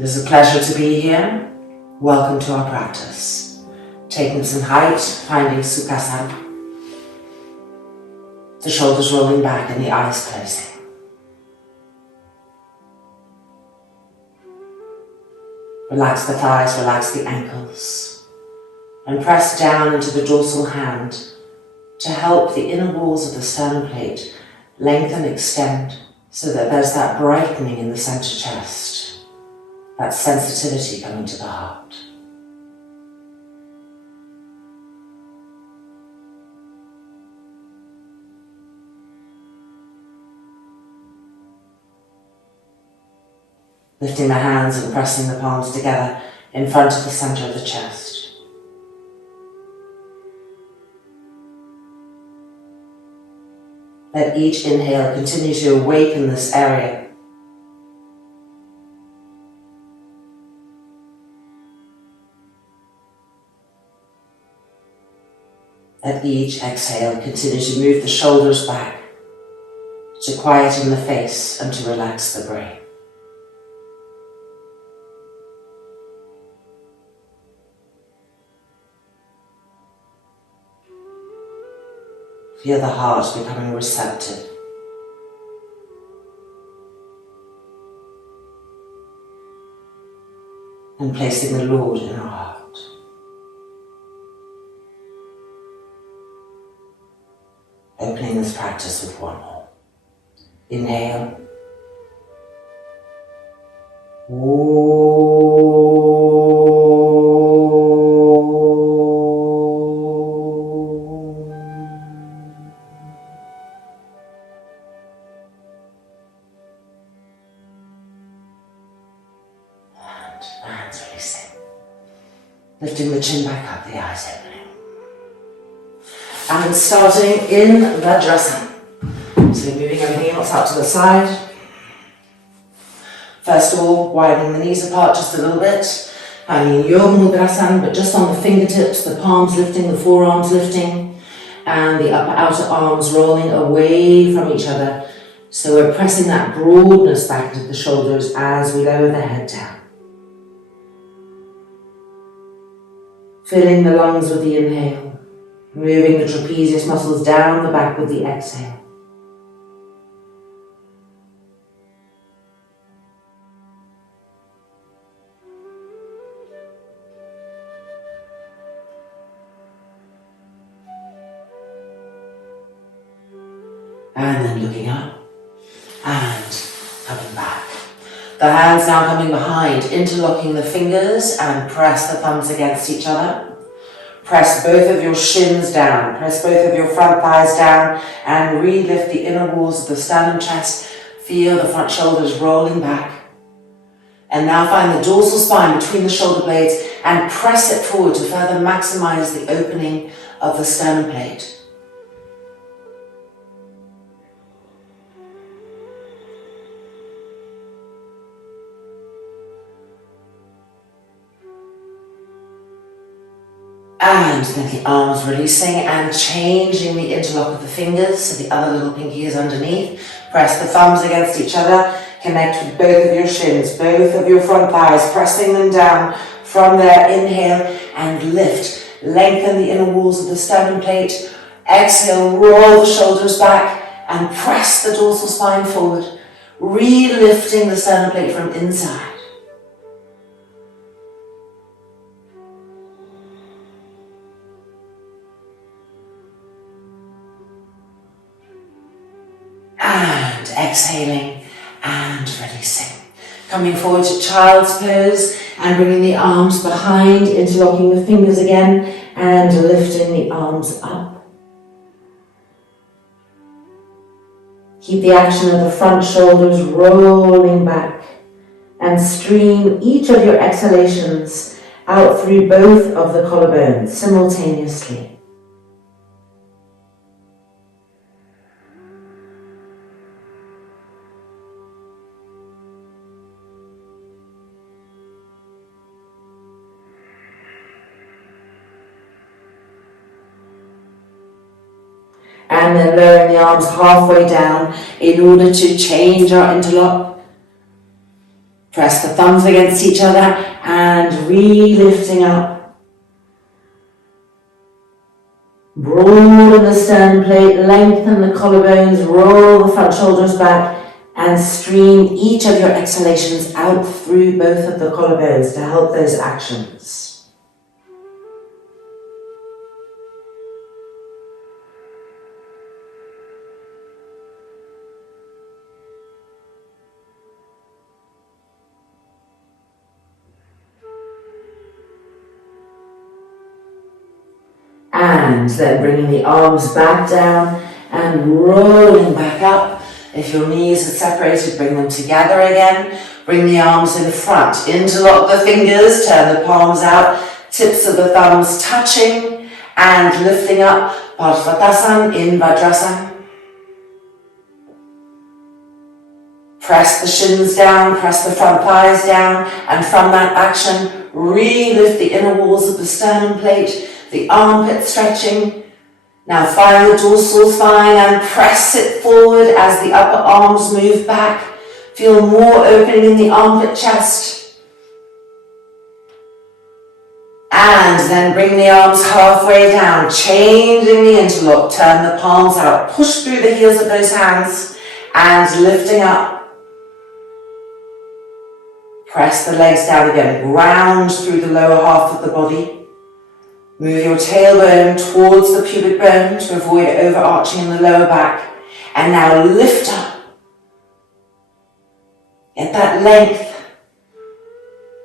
It is a pleasure to be here. Welcome to our practice. Taking some height, finding Sukhasana. The shoulders rolling back and the eyes closing. Relax the thighs, relax the ankles. And press down into the dorsal hand to help the inner walls of the sternum plate lengthen, extend, so that there's that brightening in the center chest. That sensitivity coming to the heart. Lifting the hands and pressing the palms together in front of the center of the chest. Let each inhale continue to awaken this area. At each exhale, continue to move the shoulders back, to quieten the face and to relax the brain. Feel the heart becoming receptive. And placing the Lord in our heart. Opening this practice with one more. Inhale. And hands releasing. Lifting the chin back up, the eyes opening. And starting in Vajrasana. So moving everything else out to the side. First of all, widening the knees apart just a little bit. Finding Yoga Mudrasana, but just on the fingertips, the palms lifting, the forearms lifting, and the upper outer arms rolling away from each other. So we're pressing that broadness back into the shoulders as we lower the head down. Filling the lungs with the inhale. Moving the trapezius muscles down the back with the exhale. And then looking up and coming back. The hands now coming behind, interlocking the fingers and press the thumbs against each other. Press both of your shins down, press both of your front thighs down and re-lift the inner walls of the sternum chest. Feel the front shoulders rolling back. And now find the dorsal spine between the shoulder blades and press it forward to further maximize the opening of the sternum plate. And then the arms releasing and changing the interlock of the fingers so the other little pinky is underneath. Press the thumbs against each other. Connect with both of your shins, both of your front thighs, pressing them down. From there, inhale and lift. Lengthen the inner walls of the sternum plate. Exhale, roll the shoulders back and press the dorsal spine forward. Re-lifting the sternum plate from inside. And exhaling and releasing. Coming forward to child's pose and bringing the arms behind, interlocking the fingers again and lifting the arms up. Keep the action of the front shoulders rolling back and stream each of your exhalations out through both of the collarbones simultaneously. And then lowering the arms. arms halfway down in order to change our interlock. Press the thumbs against each other and re-lifting up. Broaden the sternum plate, lengthen the collarbones, roll the front shoulders back, and stream each of your exhalations out through both of the collarbones to help those actions. And then bringing the arms back down and rolling back up. If your knees are separated, bring them together again. Bring the arms in front. Interlock the fingers, turn the palms out, tips of the thumbs touching and lifting up. Padmasana in Vajrasana. Press the shins down, press the front thighs down, and from that action, re-lift the inner walls of the sternum plate, the armpit stretching. Now find the dorsal spine and press it forward as the upper arms move back. Feel more opening in the armpit chest. And then bring the arms halfway down, changing the interlock. Turn the palms out, push through the heels of those hands and lifting up. Press the legs down again, ground through the lower half of the body. Move your tailbone towards the pubic bone to avoid overarching in the lower back. And now lift up. Get that length.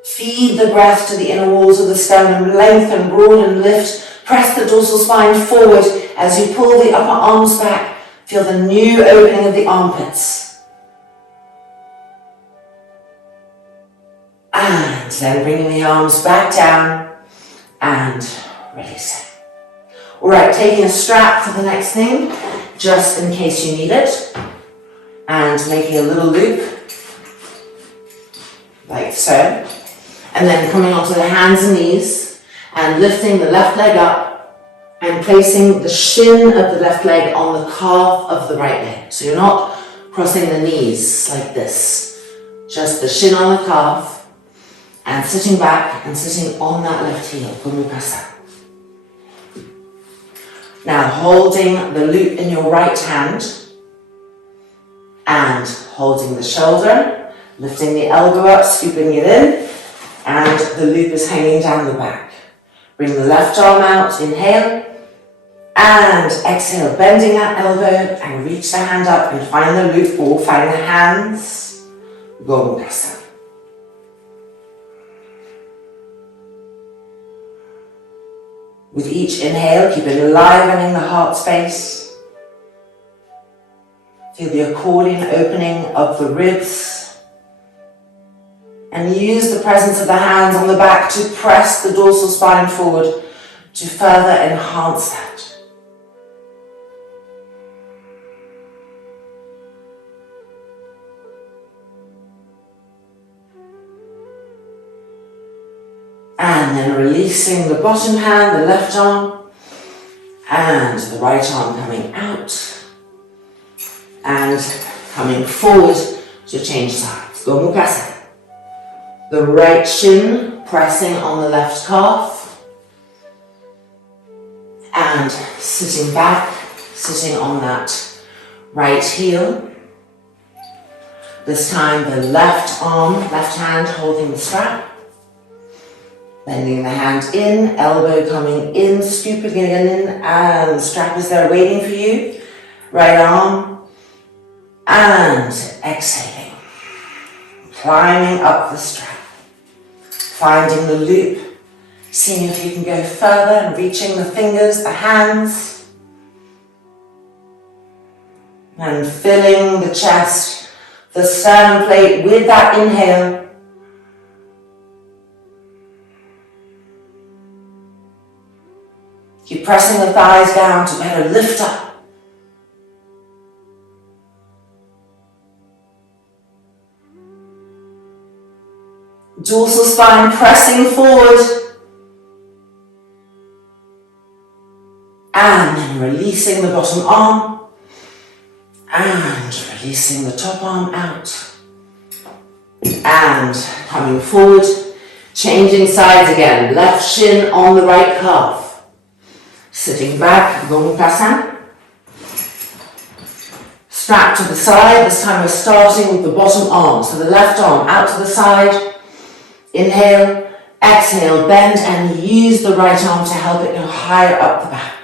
Feed the breath to the inner walls of the sternum. Lengthen, broaden, lift. Press the dorsal spine forward as you pull the upper arms back. Feel the new opening of the armpits. And then bringing the arms back down and release it. Alright, taking a strap for the next thing, just in case you need it. And making a little loop, like so. And then coming onto the hands and knees, and lifting the left leg up, and placing the shin of the left leg on the calf of the right leg. So you're not crossing the knees like this. Just the shin on the calf, and sitting back and sitting on that left heel. Purification. Now holding the loop in your right hand and holding the shoulder, lifting the elbow up, scooping it in, and the loop is hanging down the back. Bring the left arm out, inhale, and exhale, bending that elbow and reach the hand up and find the loop or find the hands. Gomukhasa. With each inhale, keep enlivening the heart space. Feel the accordion opening of the ribs. And use the presence of the hands on the back to press the dorsal spine forward to further enhance that. And then releasing the bottom hand, the left arm, and the right arm coming out, and coming forward to change sides. Gomukhasa. The right shin pressing on the left calf, and sitting back, sitting on that right heel. This time the left arm, left hand holding the strap. Bending the hand in, elbow coming in, scooping it in, and the strap is there waiting for you. Right arm, and exhaling. Climbing up the strap. Finding the loop. Seeing if you can go further and reaching the fingers, the hands. And filling the chest, the sternum plate with that inhale. Keep pressing the thighs down to better lift up. Dorsal spine pressing forward. And then releasing the bottom arm. And releasing the top arm out. And coming forward, changing sides again. Left shin on the right calf. Sitting back, Voluntarily. Strap to the side. This time we're starting with the bottom arm. So the left arm out to the side. Inhale, exhale, bend and use the right arm to help it go higher up the back.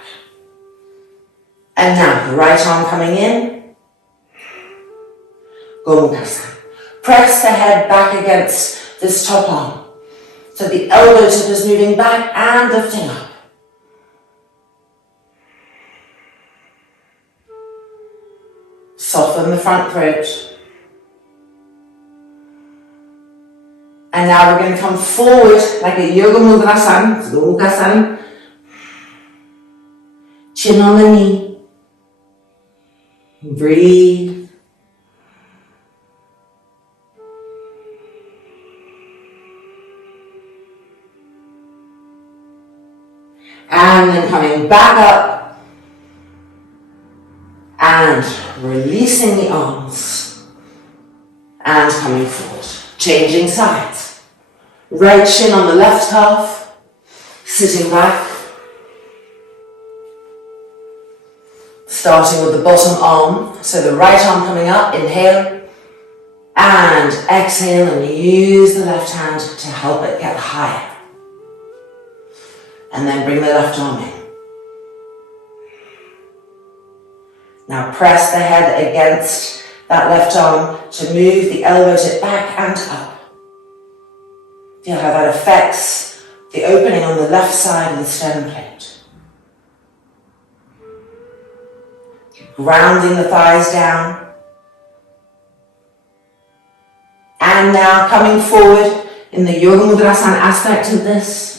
And now the right arm coming in. Voluntarily. Press the head back against this top arm. So the elbow tip is moving back and lifting up. Soften the front throat. And now we're going to come forward like a yoga mudrasana. Chin on the knee. Breathe. And then coming back up and releasing the arms and coming forward. Changing sides. Right shin on the left calf, sitting back. Starting with the bottom arm, so the right arm coming up, inhale, and exhale and use the left hand to help it get higher. And then bring the left arm in. Now press the head against that left arm to move the elbow tip back and up. Feel how that affects the opening on the left side of the sternum plate. Grounding the thighs down. And now coming forward in the Yoga Mudrasana aspect of this.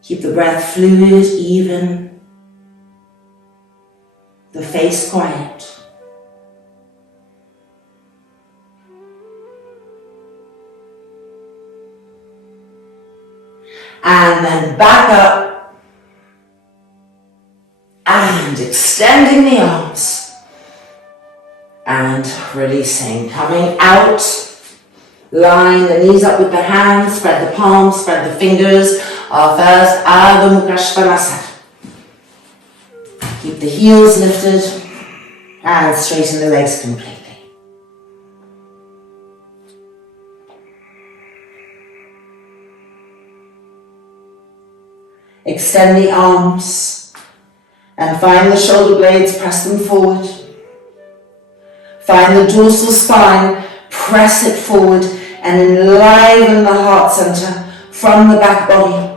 Keep the breath fluid, even, the face quiet. And then back up and extending the arms and releasing, coming out. Line the knees up with the hands, spread the palms, spread the fingers. Our first Ardha Mukha Svanasana. Keep the heels lifted and straighten the legs completely. Extend the arms and find the shoulder blades, press them forward. Find the dorsal spine, press it forward and enliven the heart center from the back body.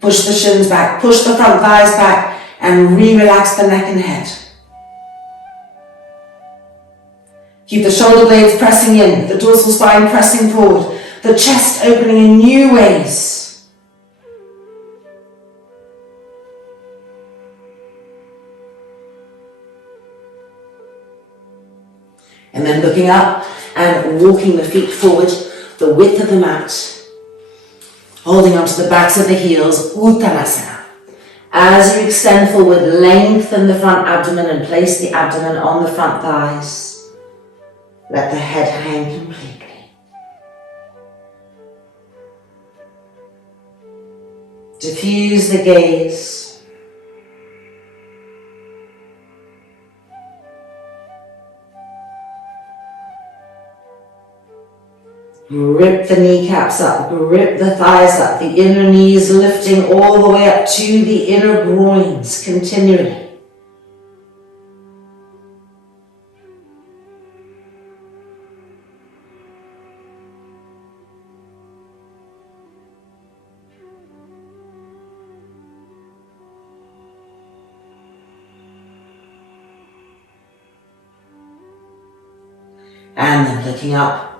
Push the shins back, push the front thighs back and re-relax the neck and head. Keep the shoulder blades pressing in, the dorsal spine pressing forward, the chest opening in new ways. And then looking up and walking the feet forward, the width of the mat. Holding onto the backs of the heels, Uttanasana. As you extend forward, lengthen the front abdomen and place the abdomen on the front thighs. Let the head hang completely. Diffuse the gaze. Grip the kneecaps up, grip the thighs up, the inner knees lifting all the way up to the inner groins, continually. And then looking up.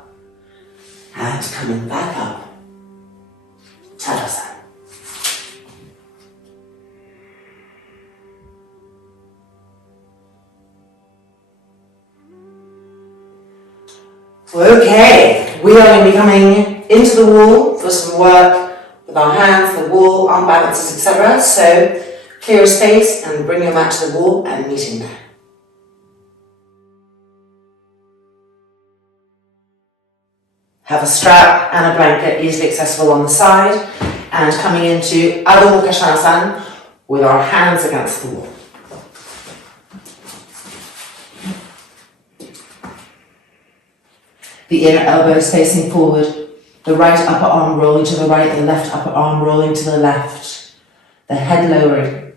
And coming back up, Tadasana. Okay, we are going to be coming into the wall for some work with with our hands, the wall, arm balances, etc. So clear a space and bring your mat to the wall and meeting there. Have a strap and a blanket easily accessible on the side, and coming into Adho Mukha Svanasana with our hands against the wall. The inner elbows facing forward, the right upper arm rolling to the right, the left upper arm rolling to the left, the head lowering.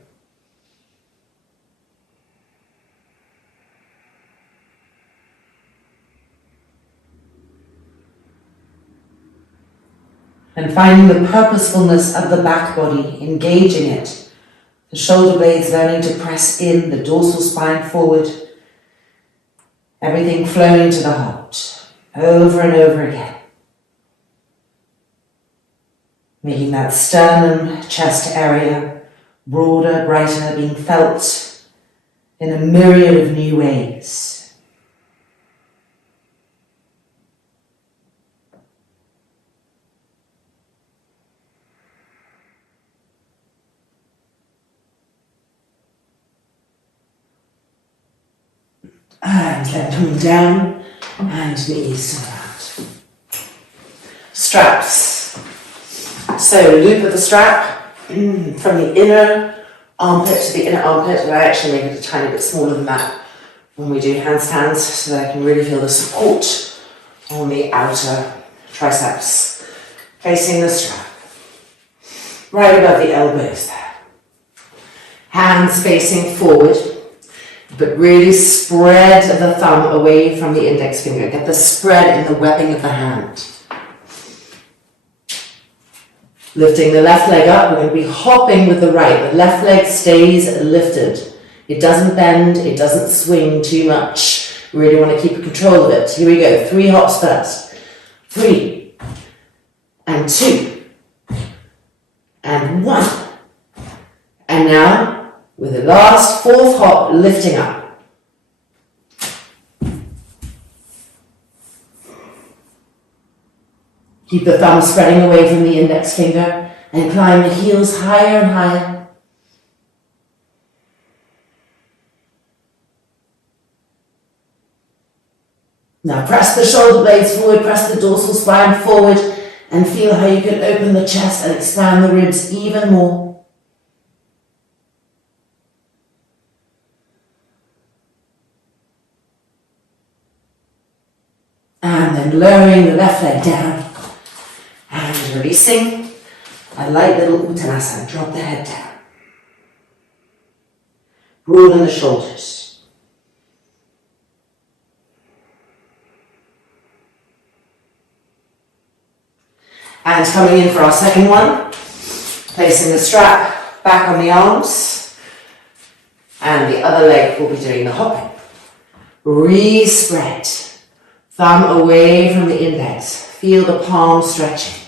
And finding the purposefulness of the back body, engaging it. The shoulder blades learning to press in, the dorsal spine forward. Everything flowing to the heart, over and over again. Making that sternum, chest area broader, brighter, being felt in a myriad of new ways. And then coming down and knees to the mat. Straps. So loop of the strap from the inner armpit to the inner armpit, and I actually make it a tiny bit smaller than that when we do handstands so that I can really feel the support on the outer triceps. Facing the strap. Right above the elbows there. Hands facing forward. But really spread the thumb away from the index finger. Get the spread in the webbing of the hand. Lifting the left leg up, we're going to be hopping with the right. The left leg stays lifted. It doesn't bend, it doesn't swing too much. We really want to keep control of it. Here we go, 3 hops first. 3, and 2, and 1. And now, with the last 4th hop, lifting up. Keep the thumb spreading away from the index finger and climb the heels higher and higher. Now press the shoulder blades forward, press the dorsal spine forward, and feel how you can open the chest and expand the ribs even more. And then lowering the left leg down and releasing a light little uttanasana. Drop the head down. Broaden the shoulders. And coming in for our second one, placing the strap back on the arms, and the other leg will be doing the hopping. Re-spread. Thumb away from the index. Feel the palm stretching.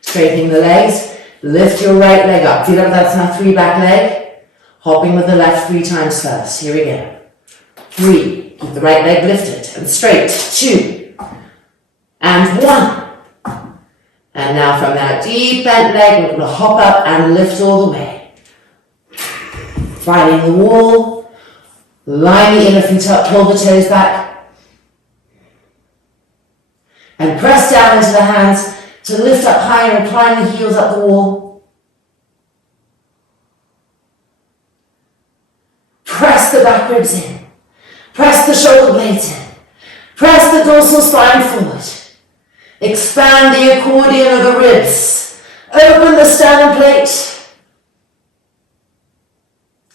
Straightening the legs. Lift your right leg up. Feel like that's now 3 back leg. Hopping with the left 3 times first. Here we go. 3. Keep the right leg lifted and straight. 2. And 1. And now from that deep bent leg, we're going to hop up and lift all the way. Finding the wall. Line the inner feet up. Pull the toes back. And press down into the hands to lift up higher and climb the heels up the wall. Press the back ribs in. Press the shoulder blades in. Press the dorsal spine forward. Expand the accordion of the ribs. Open the sternum plate.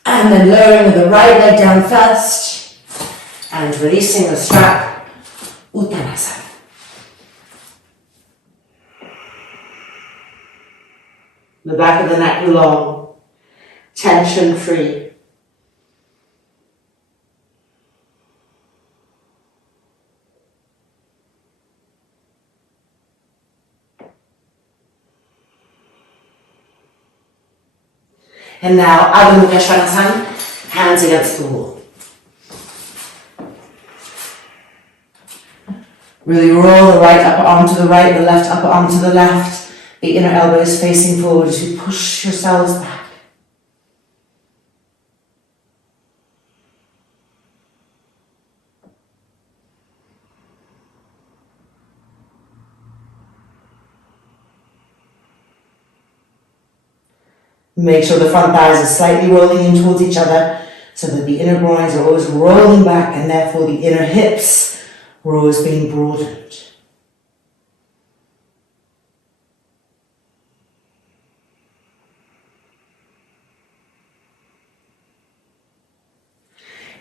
And then lowering the right leg down first. And releasing the strap. Uttanasana. The back of the neck long, tension free. And now, Adho Mukha Svanasana, hands against the wall. Really roll the right upper arm to the right, the left upper arm to the left. The inner elbows facing forward as you push yourselves back. Make sure the front thighs are slightly rolling in towards each other so that the inner groins are always rolling back and therefore the inner hips are always being broadened.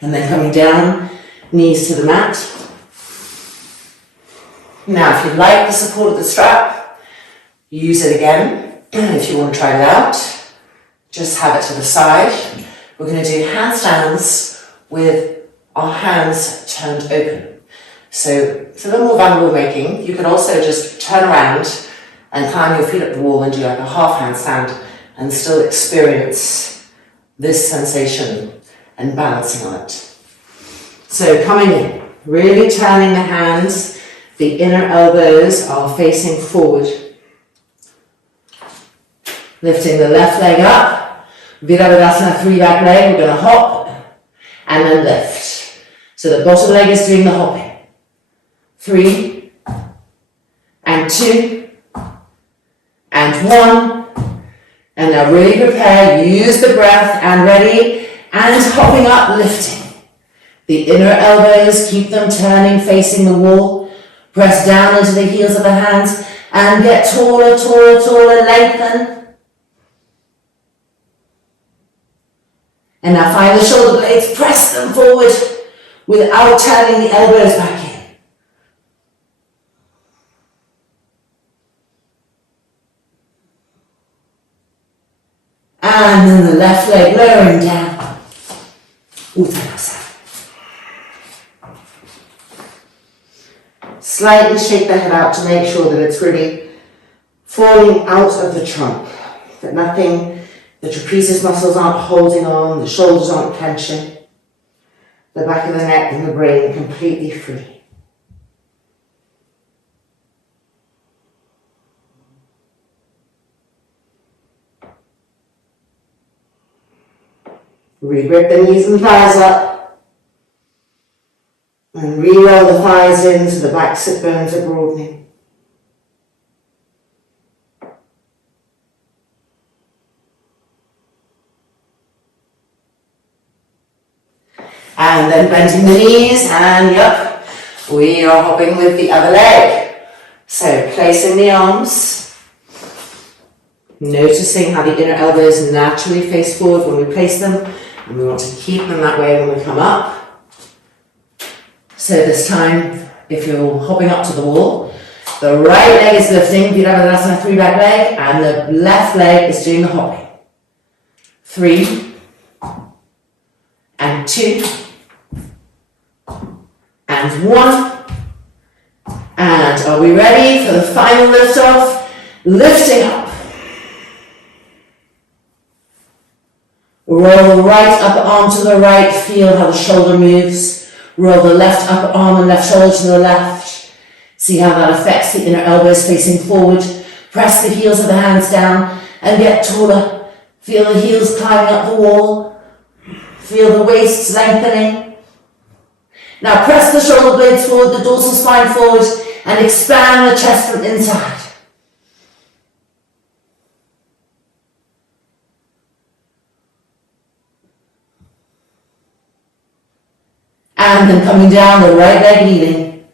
And then coming down, knees to the mat. Now if you like the support of the strap, use it again. If you want to try it out, just have it to the side. We're going to do handstands with our hands turned open. So it's a little more vulnerable making. You can also just turn around and climb your feet up the wall and do like a half handstand and still experience this sensation and balancing on it. So coming in, really turning the hands, the inner elbows are facing forward. Lifting the left leg up. Virabhadasana, 3 back leg, we're going to hop and then lift. So the bottom leg is doing the hopping. 3 and 2 and 1. And now really prepare, use the breath and ready and hopping up, lifting. The inner elbows, keep them turning, facing the wall. Press down into the heels of the hands and get taller, taller, taller, lengthen. And now find the shoulder blades, press them forward without turning the elbows back in. And then the left leg lowering down. Uttanasana. Slightly shake the head out to make sure that it's really falling out of the trunk. That nothing, the trapezius muscles aren't holding on, the shoulders aren't clenching. The back of the neck and the brain completely free. Re-grip the knees and thighs up. And re-roll the thighs in so the back sit bones are broadening. And then bending the knees, and yep, we are hopping with the other leg. So placing the arms, noticing how the inner elbows naturally face forward when we place them, and we want to keep them that way when we come up. So this time, if you're hopping up to the wall, the right leg is lifting, Virabhadasana, 3 back leg, and the left leg is doing the hopping. 3 and 2 and 1. And are we ready for the final lift off? Lifting up. Roll the right upper arm to the right, feel how the shoulder moves. Roll the left upper arm and left shoulder to the left. See how that affects the inner elbows facing forward. Press the heels of the hands down and get taller. Feel the heels climbing up the wall. Feel the waists lengthening. Now press the shoulder blades forward, the dorsal spine forward, and expand the chest from inside. And then coming down, the right leg leading.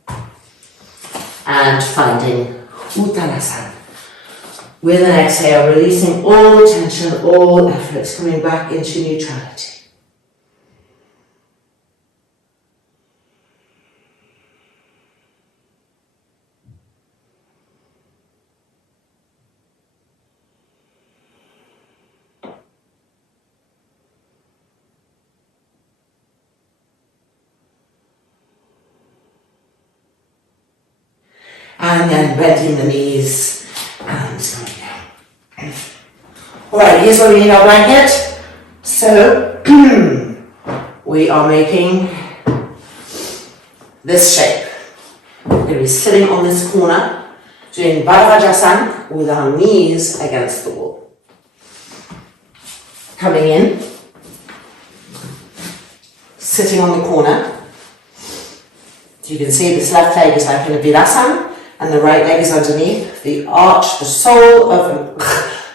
And finding Uttanasana. With an exhale, releasing all tension, all efforts, coming back into neutrality. And then bending the knees and coming down. Alright, here's where we need our blanket. So, we are making this shape. We're going to be sitting on this corner Doing Bharadvajasana with our knees against the wall. Coming in, sitting on the corner. So you can see this left leg is like in a Virasana and the right leg is underneath. The arch, the sole of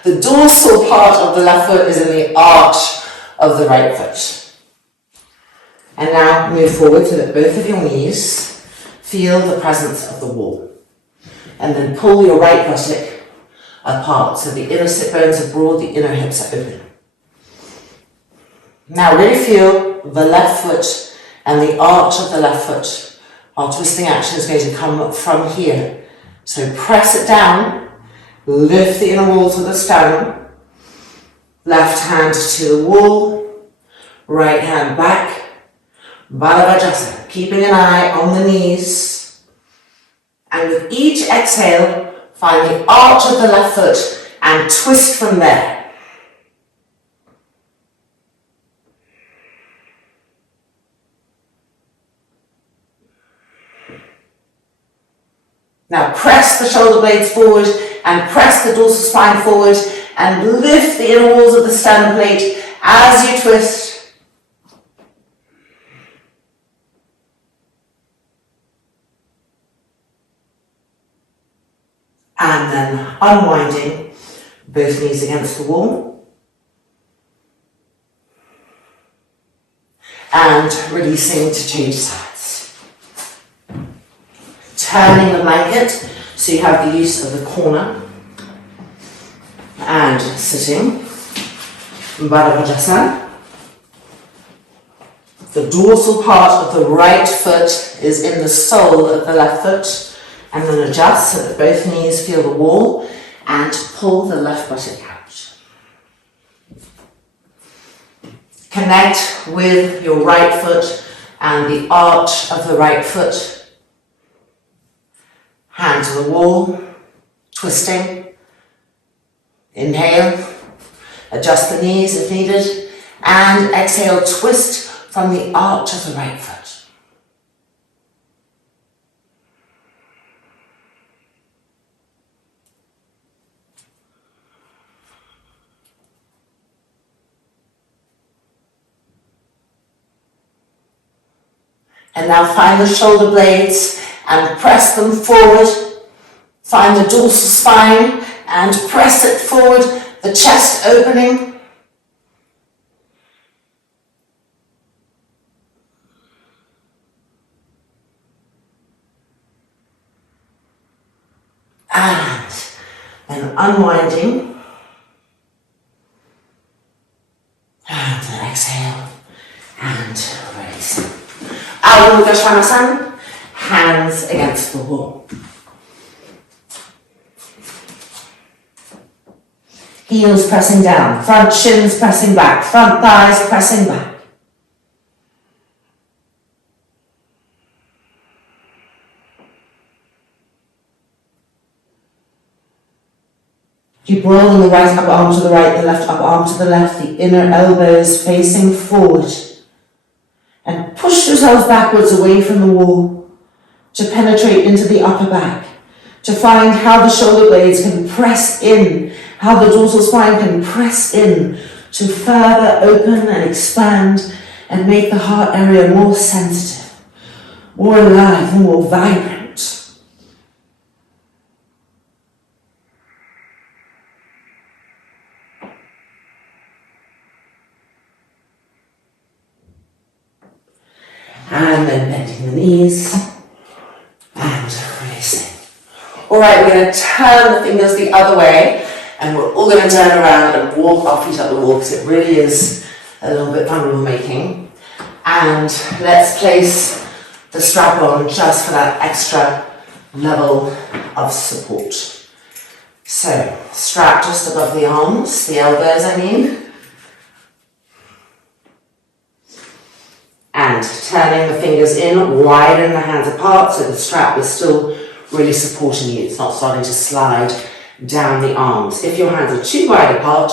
the dorsal part of the left foot is in the arch of the right foot. And now move forward so that both of your knees feel the presence of the wall. And then pull your right buttock apart so the inner sit bones are broad, the inner hips are open. Now really feel the left foot and the arch of the left foot. Our twisting action is going to come from here. So press it down, lift the inner walls of the sternum, left hand to the wall, right hand back, Bharadvajasana, keeping an eye on the knees. And with each exhale, find the arch of the left foot and twist from there. Now press the shoulder blades forward and press the dorsal spine forward and lift the inner walls of the sternum plate as you twist. And then unwinding both knees against the wall. And releasing to change sides. Turning the blanket so you have the use of the corner. And sitting. Bharadvajasana. The dorsal part of the right foot is in the sole of the left foot. And then adjust so that both knees feel the wall and pull the left buttock out. Connect with your right foot and the arch of the right foot. Hand to the wall, twisting. Inhale, adjust the knees if needed, and exhale, twist from the arch of the right foot. And now find the shoulder blades and press them forward. Find the dorsal spine and press it forward, the chest opening. And then unwinding. And then exhale and release. Ardha Mukha Svanasana, hands against the wall. Heels pressing down, front shins pressing back, front thighs pressing back. Keep rolling the right upper arm to the right, the left upper arm to the left, the inner elbows facing forward. And push yourselves backwards away from the wall to penetrate into the upper back, to find how the shoulder blades can press in, how the dorsal spine can press in to further open and expand and make the heart area more sensitive, more alive, more vibrant. And then bending the knees and releasing. Alright, we're going to turn the fingers the other way and we're all going to turn around and walk our feet up the wall because it really is a little bit vulnerable making. And let's place the strap on just for that extra level of support. So, strap just above the arms, the elbows I mean. And turning the fingers in, widen the hands apart so the strap is still really supporting you. It's not starting to slide down the arms. If your hands are too wide apart,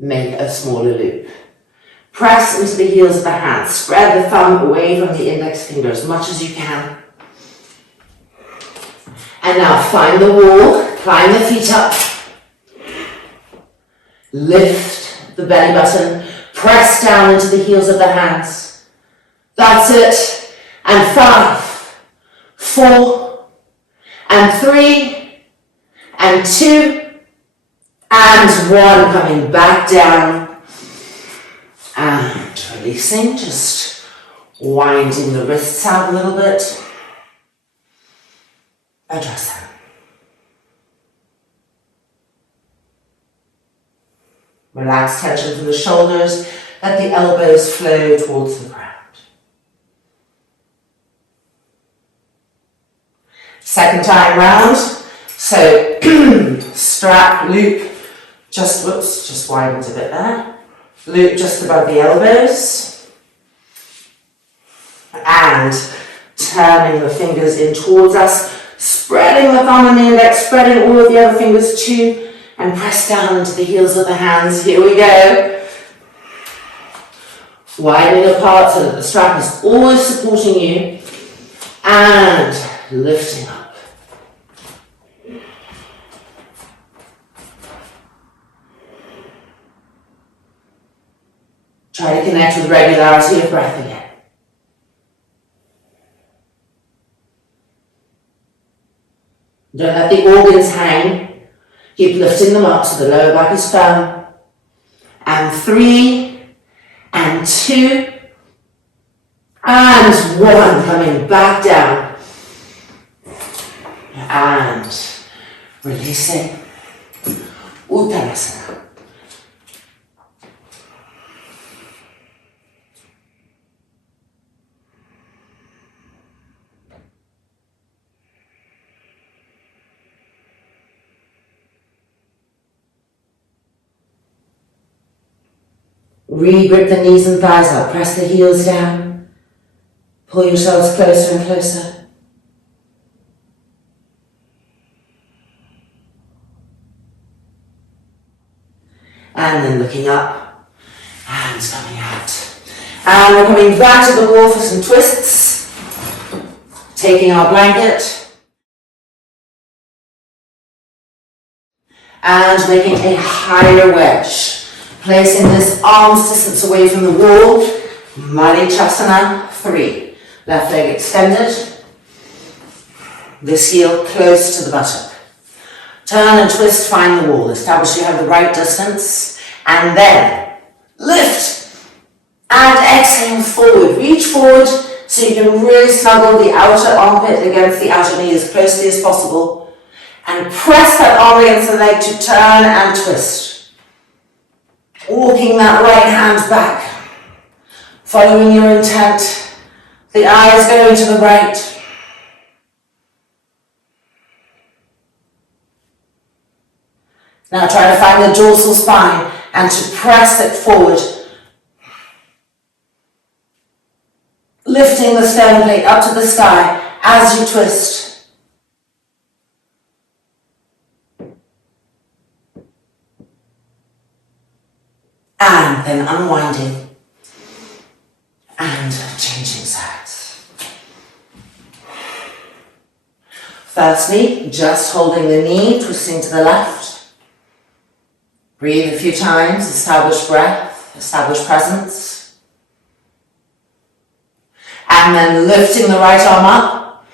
make a smaller loop. Press into the heels of the hands. Spread the thumb away from the index finger as much as you can. And now find the wall, climb the feet up, lift the belly button, press down into the heels of the hands. That's it. And 5, 4, and 3, and 2, and 1. Coming back down and releasing, just winding the wrists out a little bit. Address them. Relax tension from the shoulders, let the elbows flow towards the ground. Second time round, so strap, loop, just widens a bit there. Loop just above the elbows. And turning the fingers in towards us, spreading the thumb and the index, spreading all of the other fingers too, and press down into the heels of the hands. Here we go. Widening apart so that the strap is always supporting you, and lifting up. Try to connect with regularity of breath again. Don't let the organs hang. Keep lifting them up so the lower back is firm. And 3, and 2, and 1. Coming back down. And releasing. Uttanasana. Re-grip the knees and thighs up, press the heels down, pull yourselves closer and closer. And then looking up, hands coming out. And we're coming back to the wall for some twists. Taking our blanket. And making a higher wedge. Placing this arms distance away from the wall. Marichasana 3. Left leg extended. This heel close to the buttock. Turn and twist, find the wall. Establish you have the right distance. And then lift. And exhale forward. Reach forward so you can really snuggle the outer armpit against the outer knee as closely as possible. And press that arm against the leg to turn and twist. Walking that right hand back, following your intent, the eyes going to the right. Now try to find the dorsal spine and to press it forward. Lifting the sternum plate up to the sky as you twist. And then unwinding and changing sides. Firstly, just holding the knee, twisting to the left. Breathe a few times, establish breath, establish presence. And then lifting the right arm up.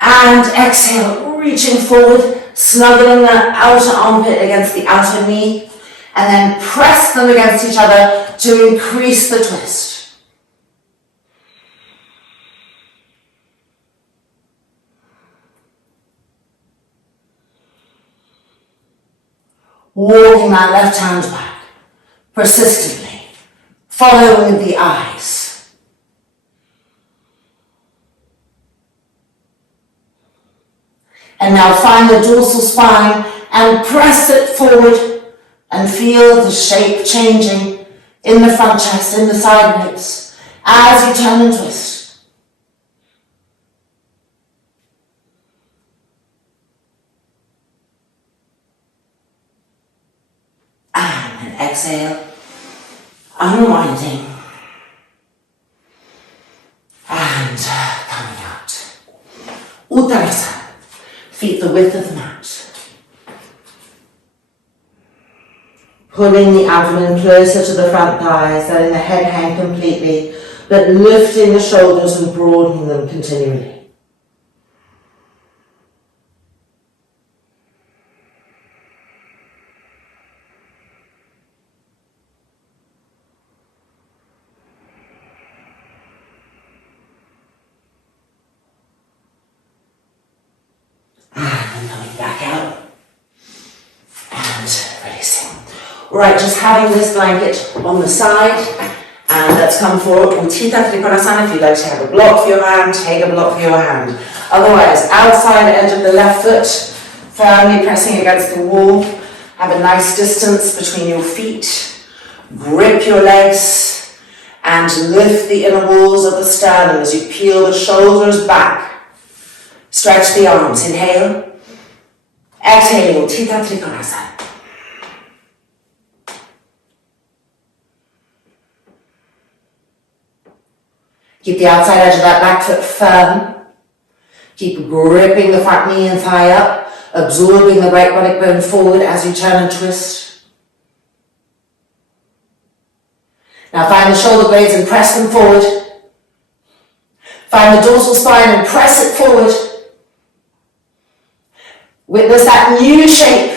And exhale, reaching forward, snuggling that outer armpit against the outer knee. And then press them against each other to increase the twist. Walking that left hand back, persistently, following the eyes. And now find the dorsal spine and press it forward. And feel the shape changing in the front chest, in the side ribs, as you turn and twist. And then exhale, unwinding, and coming out. Uttanasana. feet the width of the mat. Pulling the abdomen closer to the front thighs, letting the head hang completely, but lifting the shoulders and broadening them continually. And coming back out and releasing. Right, just having this blanket on the side, and let's come forward. Uttita Trikonasana. If you'd like to have a block for your hand, take a block for your hand. Otherwise, outside edge of the left foot, firmly pressing against the wall. Have a nice distance between your feet. Grip your legs and lift the inner walls of the sternum as you peel the shoulders back. Stretch the arms. Inhale. Exhaling. Uttita Trikonasana. Keep the outside edge of that back foot firm. Keep gripping the front knee and thigh up, absorbing the right buttock bone forward as you turn and twist. Now find the shoulder blades and press them forward. Find the dorsal spine and press it forward. Witness that new shape.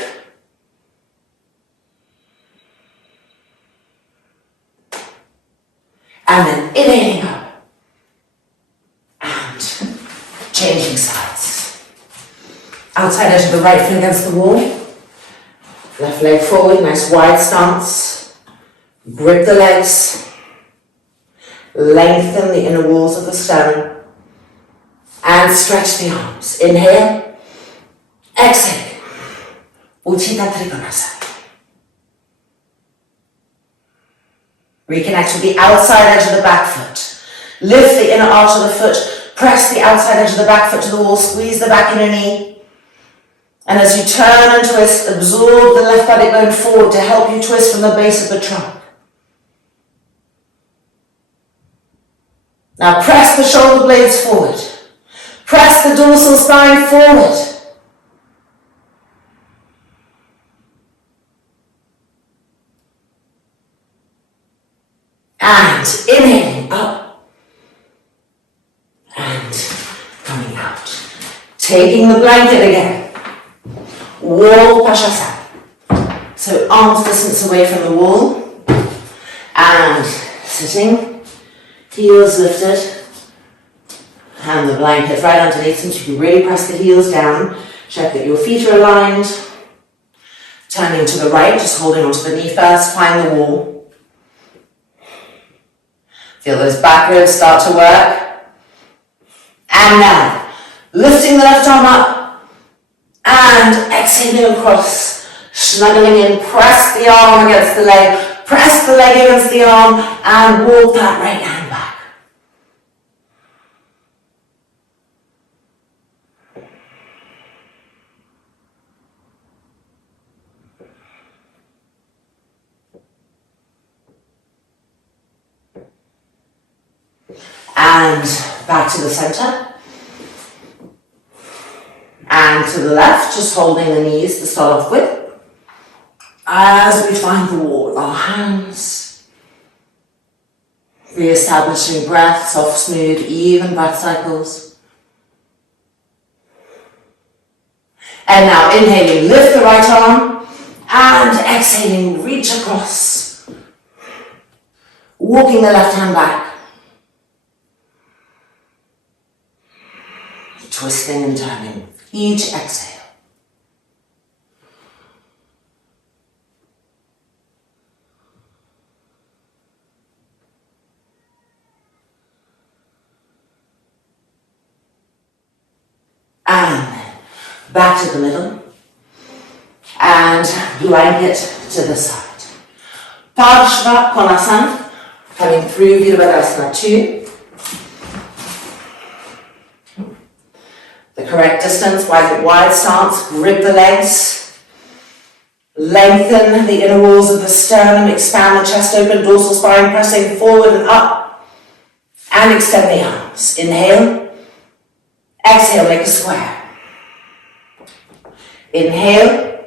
And then inhaling up. And changing sides. Outside edge of the right foot against the wall. Left leg forward, nice wide stance. Grip the legs. Lengthen the inner walls of the sternum. And stretch the arms. Inhale. Exhale. Uttita Trikonasana. Reconnect with the outside edge of the back foot. Lift the inner arch of the foot. Press the outside edge of the back foot to the wall. Squeeze the back inner knee. And as you turn and twist, absorb the left buttock bone forward to help you twist from the base of the trunk. Now press the shoulder blades forward. Press the dorsal spine forward. And inhaling up and coming out. Taking the blanket again. Wall Pashasana. So arms distance away from the wall. And sitting, heels lifted. And the blanket right underneath them so you can really press the heels down. Check that your feet are aligned. Turning to the right, just holding onto the knee first. Find the wall. Feel those back ribs start to work. And now, lifting the left arm up and exhaling across, snuggling in, press the arm against the leg, press the leg against the arm and walk that right hand back. And back to the center. And to the left, just holding the knees to start off with. As we find the wall, our hands. Re-establishing breath, soft, smooth, even breath cycles. And now inhaling, lift the right arm. And exhaling, reach across. Walking the left hand back. Twisting and turning each exhale. And then back to the middle. And blanket to the side. Parshva Konasana, coming through Virabhadrasana 2. The correct distance, wide stance, grip the legs, lengthen the inner walls of the sternum, expand the chest open, dorsal spine pressing forward and up, and extend the arms. Inhale, exhale, make a square. Inhale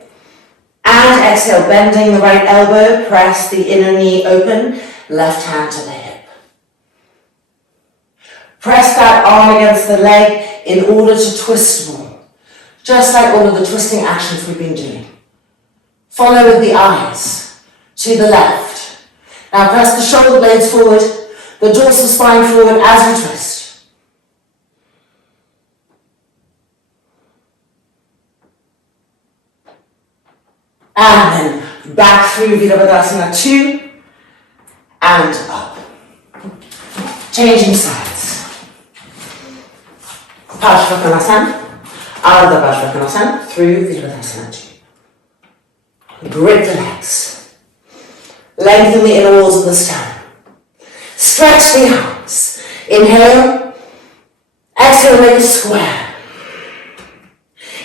and exhale, bending the right elbow, press the inner knee open, left hand to the hip. Press that arm against the leg in order to twist more, just like all of the twisting actions we've been doing. Follow with the eyes to the left. Now press the shoulder blades forward, the dorsal spine forward as you twist. And then back through Virabhadasana 2 and up. Changing sides. Parshvakonasana, Ardha Parshvakonasana through Virabhadasana 2. Grip the legs. Lengthen the inner walls of the sternum. Stretch the arms. Inhale. Exhale, make a square.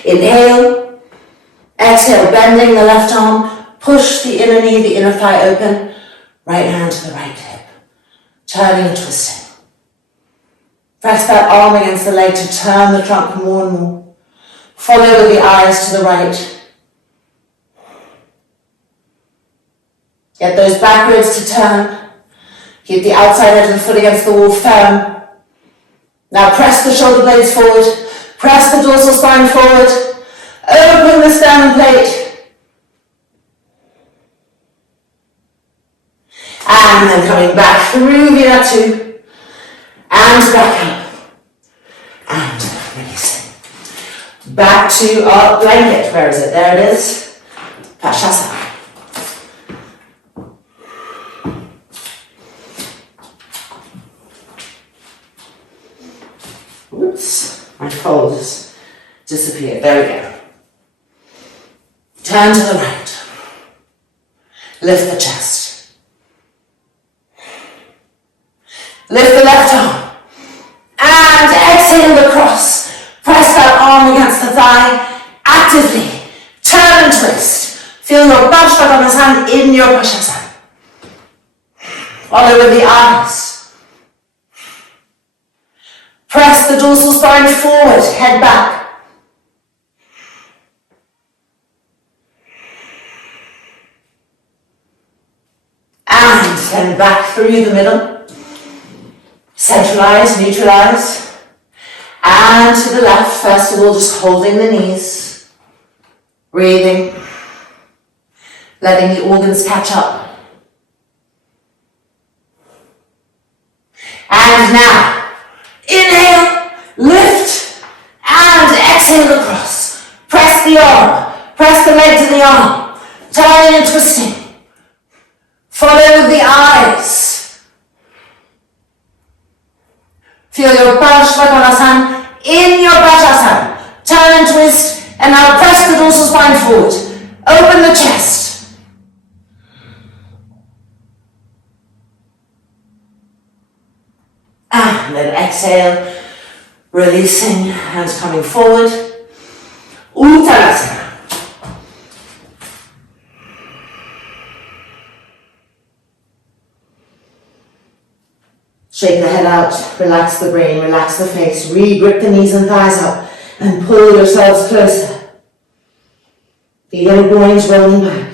Inhale. Exhale, bending the left arm. Push the inner knee, the inner thigh open. Right hand to the right hip. Turning and twisting. Press that arm against the leg to turn the trunk more and more. Follow with the eyes to the right. Get those back ribs to turn. Keep the outside edge of the foot against the wall firm. Now press the shoulder blades forward. Press the dorsal spine forward. Open the sternum plate. And then coming back through Viratu. And back up. And releasing. Back to our blanket. Where is it? There it is. Pashasana. Oops, my fold has disappeared. There we go. Turn to the right. Lift the chest. Lift the left arm. And exhale the cross. Press that arm against the thigh. Actively turn and twist. Feel your Parshvakonasana in your Pashasana. Follow with the eyes. Press the dorsal spine forward, head back. And then back through the middle. Centralize, neutralize. And to the left, first of all, just holding the knees. Breathing. Letting the organs catch up. And now, inhale, lift, and exhale across. Press the arm, press the leg to the arm, turning and twisting. Follow with the eyes. Feel your Parshvakonasana in your Pashasana. Turn and twist, and now press the dorsal spine forward. Open the chest. And then exhale, releasing, hands coming forward. Uttanasana. Shake the head out, relax the brain, relax the face, re-grip the knees and thighs up, and pull yourselves closer. Feel your groins rolling back.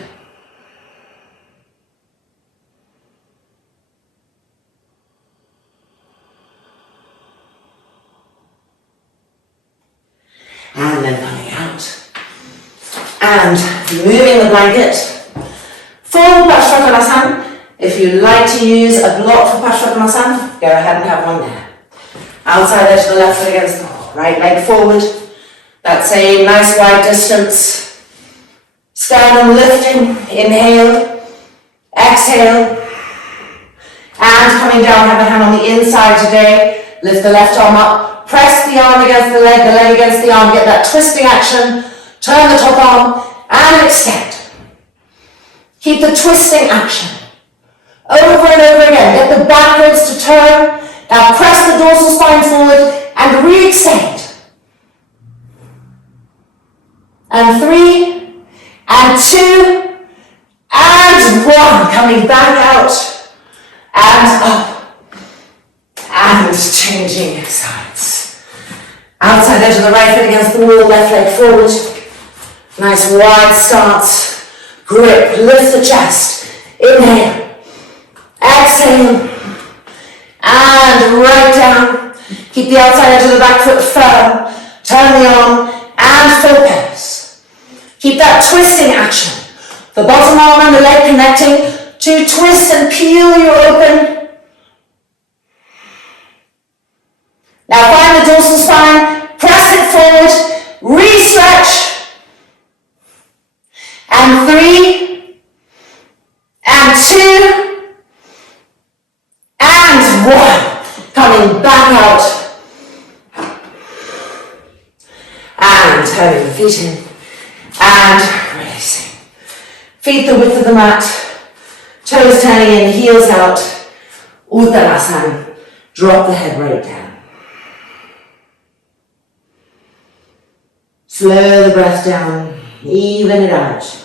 And then coming out. And moving the blanket. Full Parshvakonasana. If you like to use a block for Parshvakonasana, go ahead and have one there. Outside edge of the left foot against the wall. Right leg forward. That same nice wide distance. Sternum lifting. Inhale. Exhale. And coming down, have a hand on the inside today. Lift the left arm up. Press the arm against the leg against the arm. Get that twisting action. Turn the top arm and extend. Keep the twisting action. Over and over again. Get the back ribs to turn. Now press the dorsal spine forward and re-extend. And 3, and 2, and 1. Coming back out and up. And changing sides. Outside edge of the right foot against the wall, left leg forward. Nice wide stance. Grip, lift the chest. Inhale. Exhale. And right down. Keep the outside edge of the back foot firm. Turn the arm and focus. Keep that twisting action. The bottom arm and the leg connecting to twist and peel you open. Now find the dorsal spine, press it forward, re-stretch. And 3, and 2, and 1. Coming back out. And turning the feet in. And releasing. Feet the width of the mat. Toes turning in, heels out. Uttanasana. Drop the head right down. Slow the breath down. Even it out.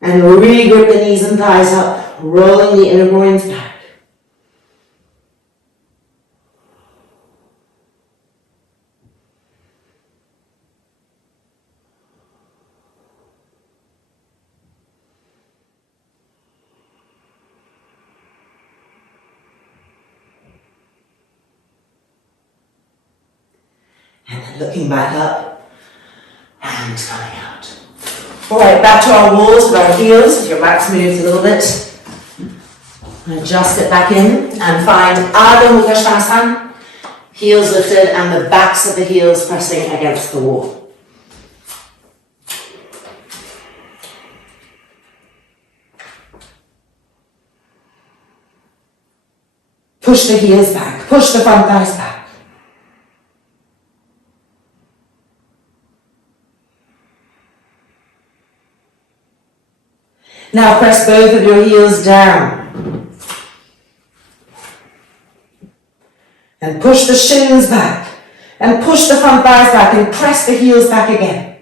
And re-grip the knees and thighs up. Rolling the inner groins back. And then looking back up and coming out. Alright, back to our walls with our heels. If your back's moved a little bit, adjust it back in and find Adho Mukha Svanasana. Heels lifted and the backs of the heels pressing against the wall. Push the heels back, push the front thighs back. Now press both of your heels down. And push the shins back. And push the front thighs back and press the heels back again.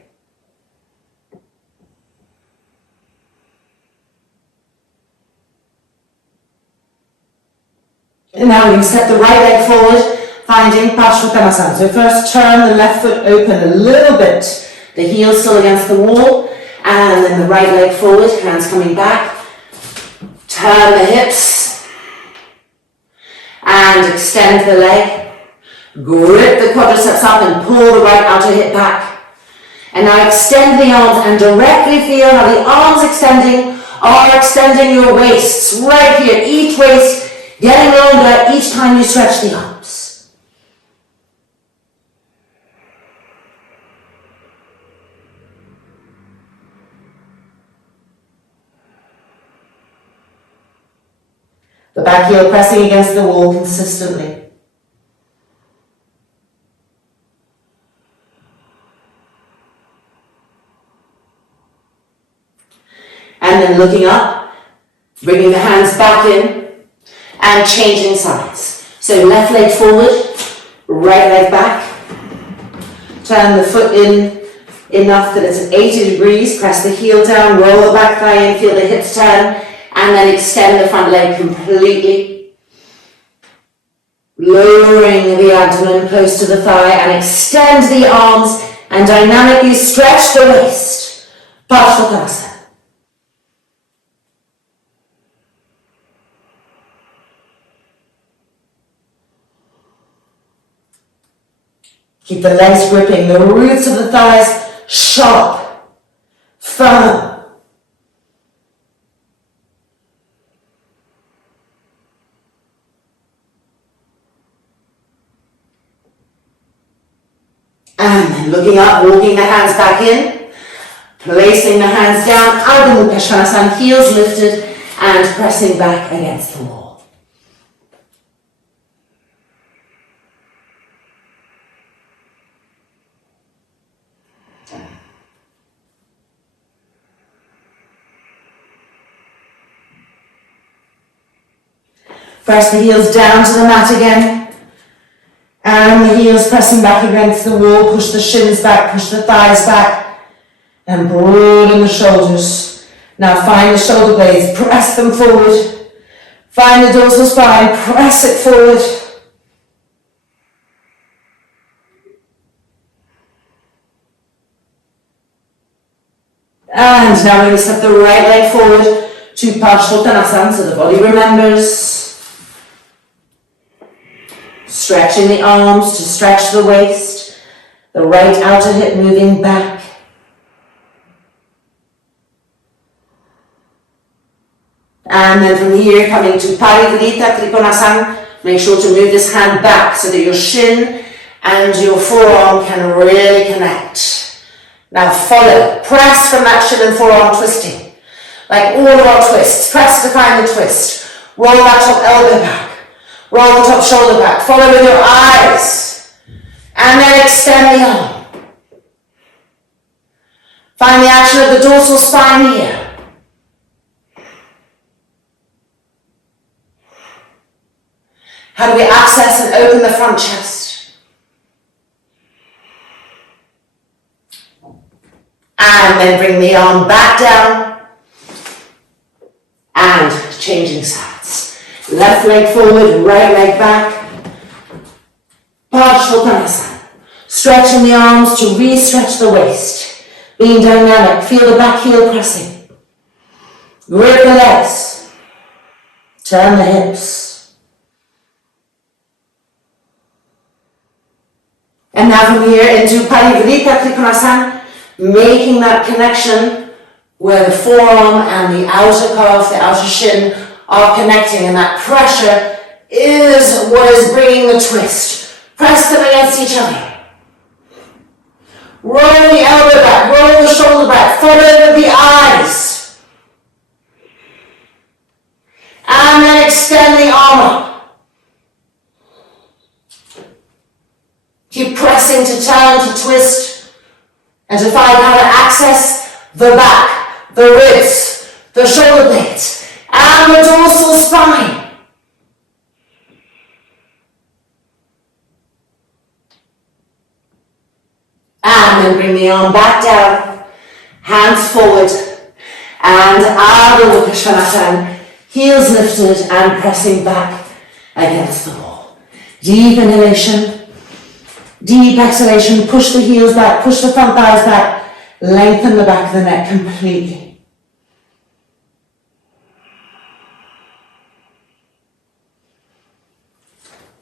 And now we can step the right leg forward, finding Parsvottanasana. So first turn the left foot open a little bit. The heel still against the wall. And then the right leg forward, hands coming back. Turn the hips. And extend the leg. Grip the quadriceps up and pull the right outer hip back. And now extend the arms and directly feel how the arms extending are extending your waists. Right here, each waist getting longer each time you stretch the arms. The back heel pressing against the wall consistently. And then looking up, bringing the hands back in and changing sides. So left leg forward, right leg back. Turn the foot in enough that it's at 80 degrees. Press the heel down, roll the back thigh in, feel the hips turn. And then extend the front leg completely. Lowering the abdomen close to the thigh and extend the arms and dynamically stretch the waist. Parsvottanasana. Keep the legs gripping, the roots of the thighs sharp, firm. And then looking up, walking the hands back in, placing the hands down, Adho Mukha Svanasana, heels lifted and pressing back against the wall. Press the heels down to the mat again. And the heels pressing back against the wall, push the shins back, push the thighs back, and broaden the shoulders. Now find the shoulder blades, press them forward. Find the dorsal spine, press it forward. And now we're going to step the right leg forward to Parsvottanasana, so the body remembers. Stretching the arms to stretch the waist, the right outer hip moving back. And then from here, coming to Parivrita Trikonasana, make sure to move this hand back so that your shin and your forearm can really connect. Now follow, press from that shin and forearm twisting. Like all of our twists, press to find the twist. Roll that top elbow back, roll the top shoulder back, follow with your eyes. And then extend the arm. Find the action of the dorsal spine here. How do we access and open the front chest? And then bring the arm back down. And changing sides. Left leg forward, right leg back. Parsvottanasana. Stretching the arms to re-stretch the waist. Being dynamic, feel the back heel pressing. Grip the legs. Turn the hips. And now from here into Parivrita Trikonasana, making that connection where the forearm and the outer calf, the outer shin are connecting, and that pressure is what is bringing the twist. Press them against each other. Roll the elbow back, roll the shoulder back, follow with the eyes. And then extend the arm up. Keep pressing to turn, to twist, and to find how to access the back, the ribs, the shoulder blades, and the dorsal spine. And then bring the arm back down, hands forward, and Ardha Uttanasana, heels lifted and pressing back against the wall. Deep inhalation. Deep exhalation, push the heels back, push the front thighs back, lengthen the back of the neck completely.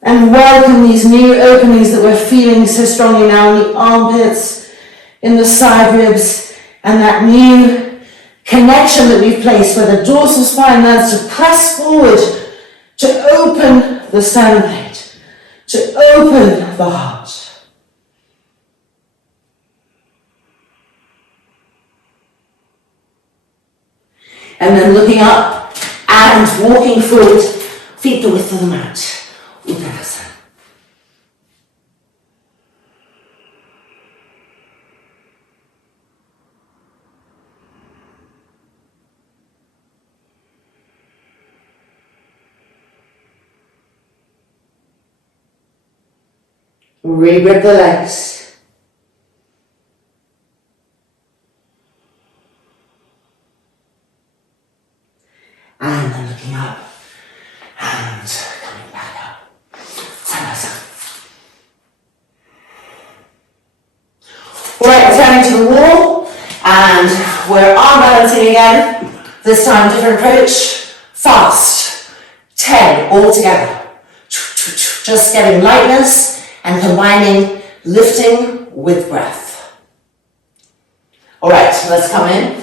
And welcome these new openings that we're feeling so strongly now in the armpits, in the side ribs, and that new connection that we've placed where the dorsal spine learns to press forward, to open the sternum plate, to open the heart. And then looking up and walking forward, feet the width of the mat. Uttanasana. Re-grip the legs. And then looking up and coming back up. Samasa. Alright, returning to the wall, and we're arm balancing again. This time, different approach. Fast. 10 all together. Just getting lightness and combining lifting with breath. Alright, let's come in.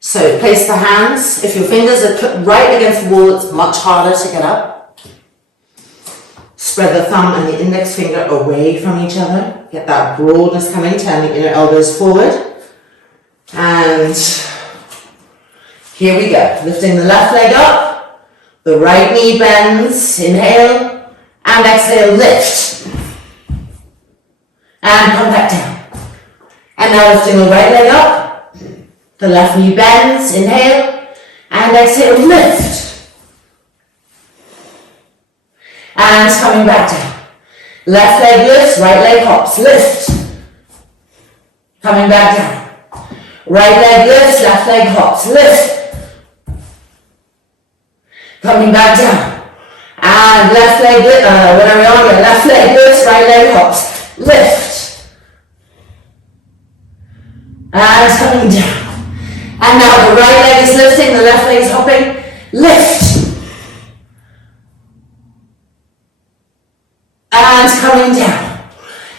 So place the hands, if your fingers are put right against the wall, it's much harder to get up. Spread the thumb and the index finger away from each other. Get that broadness coming, turn the inner elbows forward. And here we go. Lifting the left leg up, the right knee bends, inhale, and exhale, lift. And come back down. And now lifting the right leg up. The left knee bends, inhale, and exhale, lift. And coming back down. Left leg lifts, right leg hops, lift. Coming back down. Right leg lifts, left leg hops, lift. Coming back down. And left leg, when are we on here? Left leg lifts, right leg hops, lift. And coming down. And now the right leg is lifting, the left leg is hopping. Lift. And coming down.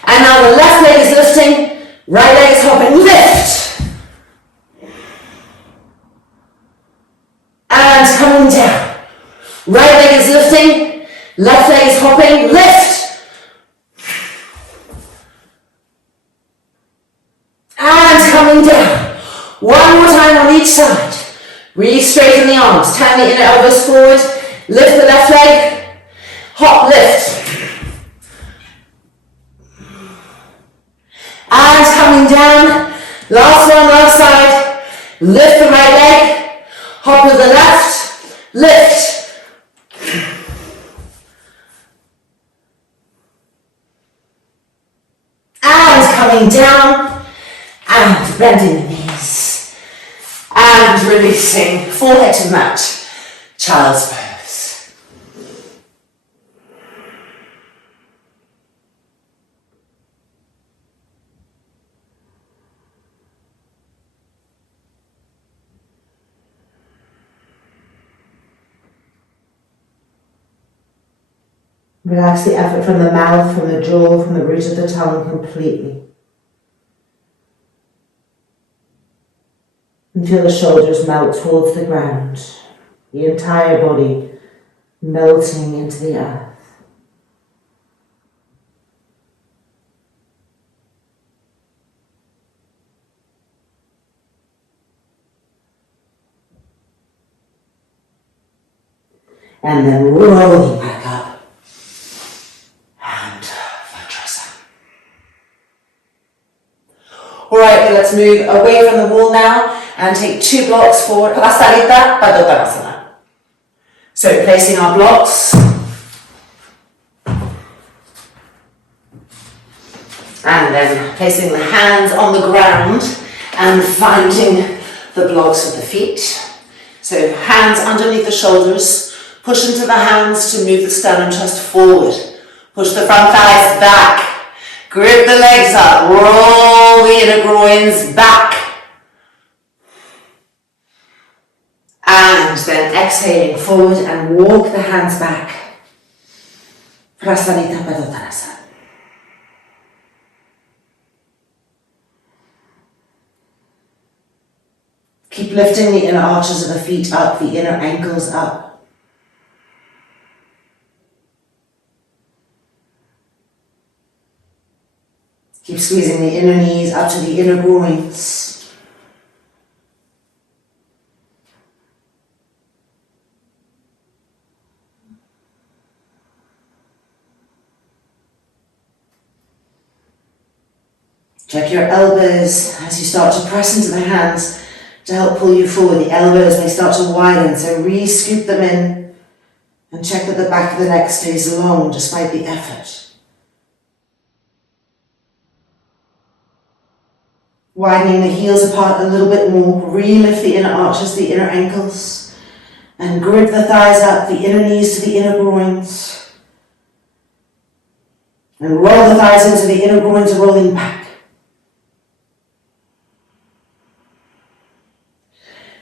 And now the left leg is lifting, right leg is hopping. Lift. And coming down. Right leg is lifting, left leg is hopping. Lift. And coming down. One more time on each side. Really straighten the arms. Turn the inner elbows forward. Lift the left leg. Hop, lift. And coming down. Last one, last side. Lift the right leg. Hop with the left. Lift. And coming down. And bending the knees. And releasing. Forehead to the mat. Child's pose. Relax the effort from the mouth, from the jaw, from the root of the tongue completely. And feel the shoulders melt towards the ground, the entire body melting into the earth. And then rolling back up. Alright, let's move away from the wall now and take 2 blocks forward. Palasarita Padottanasana. So placing our blocks. And then placing the hands on the ground and finding the blocks of the feet. So hands underneath the shoulders. Push into the hands to move the sternum chest forward. Push the front thighs back. Grip the legs up, roll the inner groins back. And then exhaling forward and walk the hands back. Prasarita Padottanasana. Keep lifting the inner arches of the feet up, the inner ankles up. Keep squeezing the inner knees up to the inner groins. Check your elbows as you start to press into the hands to help pull you forward. The elbows may start to widen, so really scoop them in and check that the back of the neck stays long despite the effort. Widening the heels apart a little bit more, re-lift the inner arches, the inner ankles, and grip the thighs up, the inner knees to the inner groins. And roll the thighs into the inner groins, rolling back.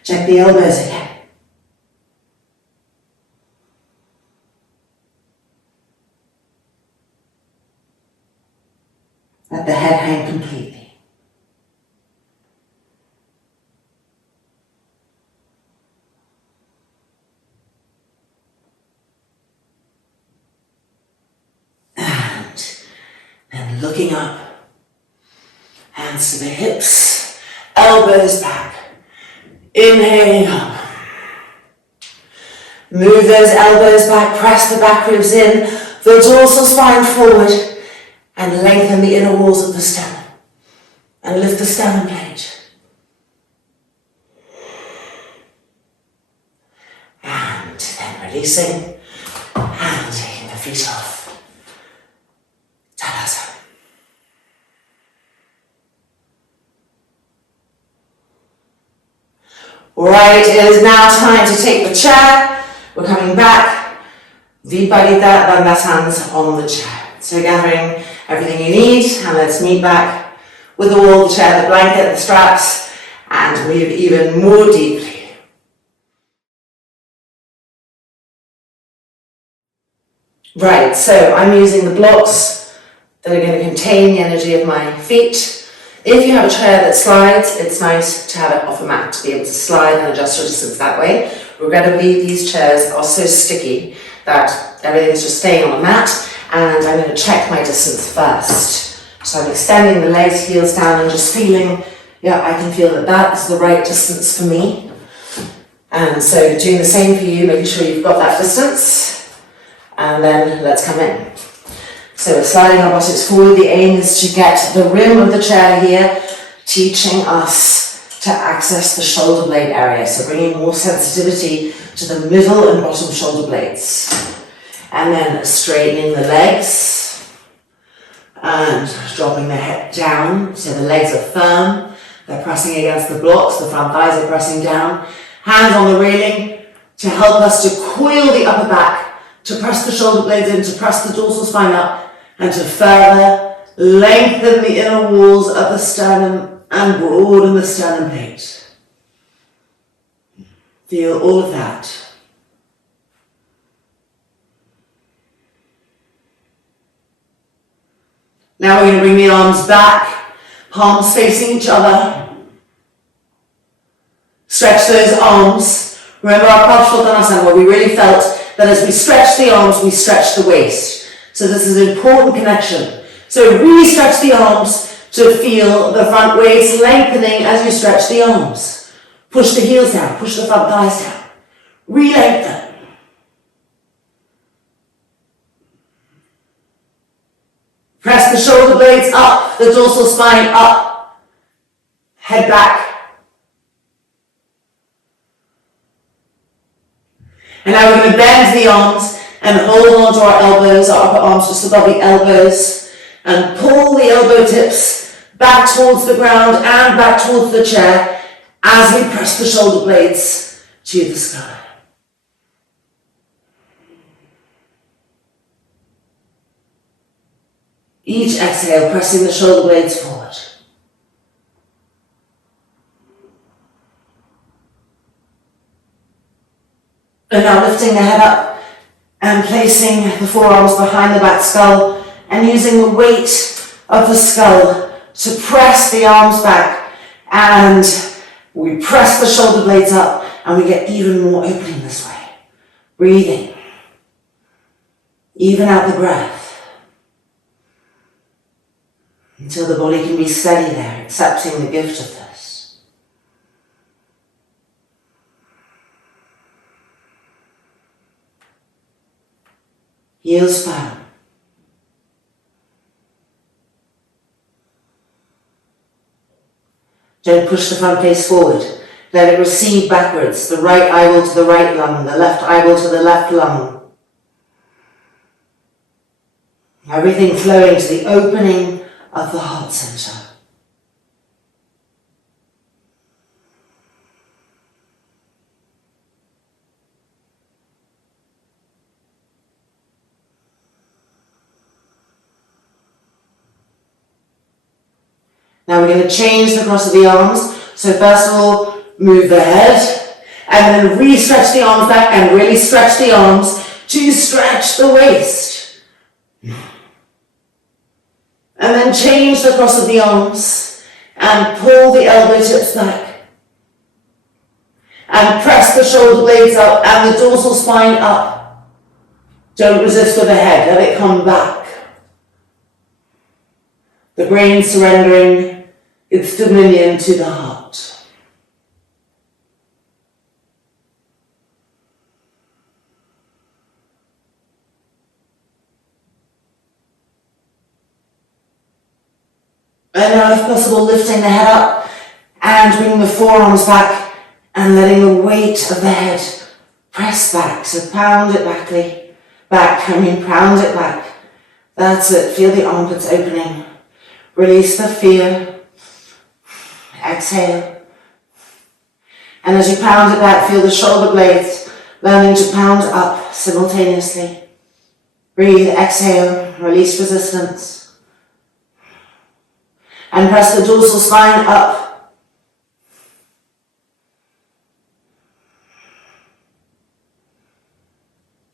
Check the elbows again. Let the head hang completely. And looking up, hands to the hips, elbows back, inhaling up. Move those elbows back, press the back ribs in, the dorsal spine forward, and lengthen the inner walls of the sternum. And lift the sternum plate. And then releasing, and taking the feet off. Alright, it is now time to take the chair. We're coming back. Viparita Dandasana on the chair. So gathering everything you need, and let's meet back with the wall, the chair, the blanket, the straps, and breathe even more deeply. Right, so I'm using the blocks that are going to contain the energy of my feet. If you have a chair that slides, it's nice to have it off a mat, to be able to slide and adjust your distance that way. Regrettably, these chairs are so sticky that everything is just staying on the mat, and I'm going to check my distance first. So I'm extending the legs, heels down, and just feeling, yeah, I can feel that that is the right distance for me. And so doing the same for you, making sure you've got that distance. And then let's come in. So we're sliding our buttocks forward. The aim is to get the rim of the chair here, teaching us to access the shoulder blade area. So bringing more sensitivity to the middle and bottom shoulder blades. And then straightening the legs and dropping the head down. So the legs are firm. They're pressing against the blocks. The front thighs are pressing down. Hands on the railing to help us to coil the upper back, to press the shoulder blades in, to press the dorsal spine up, and to further lengthen the inner walls of the sternum and broaden the sternum plate. Feel all of that. Now we're going to bring the arms back, palms facing each other. Stretch those arms. Remember our Purification, where we really felt that as we stretch the arms, we stretch the waist. So this is an important connection. So really stretch the arms to feel the front waist lengthening as you stretch the arms. Push the heels down, push the front thighs down. Re-lengthen. Press the shoulder blades up, the dorsal spine up. Head back. And now we're going to bend the arms and hold on to our elbows, our upper arms just above the elbows, and pull the elbow tips back towards the ground and back towards the chair as we press the shoulder blades to the sky. Each exhale, pressing the shoulder blades forward. And now lifting the head up and placing the forearms behind the back skull and using the weight of the skull to press the arms back, and we press the shoulder blades up and we get even more opening this way. Breathing. Even out the breath until the body can be steady there, accepting the gift of this. Heels firm. Don't push the front face forward. Let it recede backwards, the right eyeball to the right lung, the left eyeball to the left lung. Everything flowing to the opening of the heart center. Now we're going to change the cross of the arms. So first of all, move the head, and then re-stretch the arms back and really stretch the arms to stretch the waist. And then change the cross of the arms and pull the elbow tips back. And press the shoulder blades up and the dorsal spine up. Don't resist with the head, let it come back. The brain surrendering its dominion to the heart. And now, if possible, lifting the head up and bringing the forearms back and letting the weight of the head press back. So pound it back, pound it back. That's it. Feel the armpits opening. Release the fear. Exhale. And as you pound it back, feel the shoulder blades learning to pound up simultaneously. Breathe, exhale, release resistance. And press the dorsal spine up.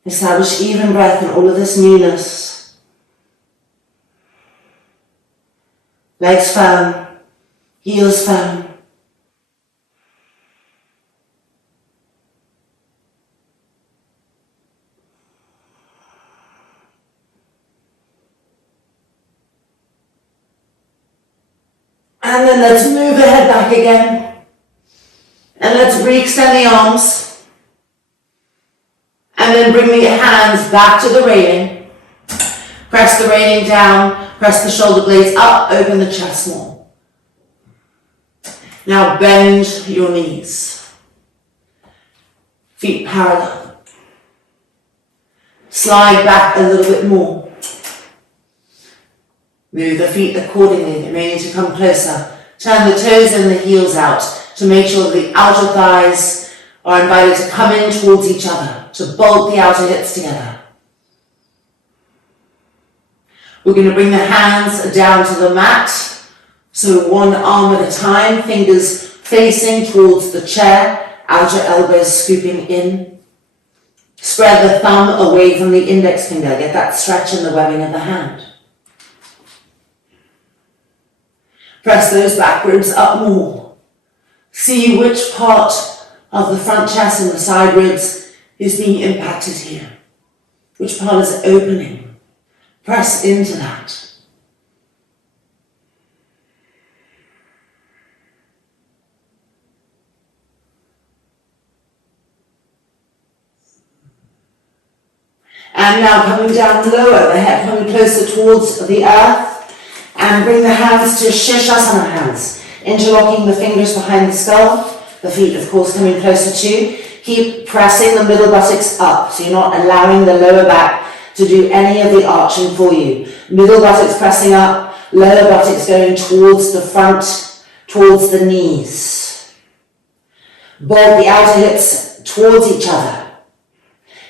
Establish even breath in all of this newness. Legs firm, heels firm. And then let's move the head back again. And let's re-extend the arms. And then bring the hands back to the railing. Press the railing down, press the shoulder blades up, open the chest more. Now bend your knees. Feet parallel. Slide back a little bit more. Move the feet accordingly. They may need to come closer. Turn the toes and the heels out to make sure that the outer thighs are invited to come in towards each other, to bolt the outer hips together. We're going to bring the hands down to the mat. So one arm at a time, fingers facing towards the chair, outer elbows scooping in. Spread the thumb away from the index finger. Get that stretch in the webbing of the hand. Press those back ribs up more. See which part of the front chest and the side ribs is being impacted here. Which part is opening. Press into that. And now coming down lower, the head coming closer towards the earth. And bring the hands to Shirshasana hands, interlocking the fingers behind the skull, the feet of course coming closer too. Keep pressing the middle buttocks up, so you're not allowing the lower back to do any of the arching for you. Middle buttocks pressing up, lower buttocks going towards the front, towards the knees. Bolt the outer hips towards each other.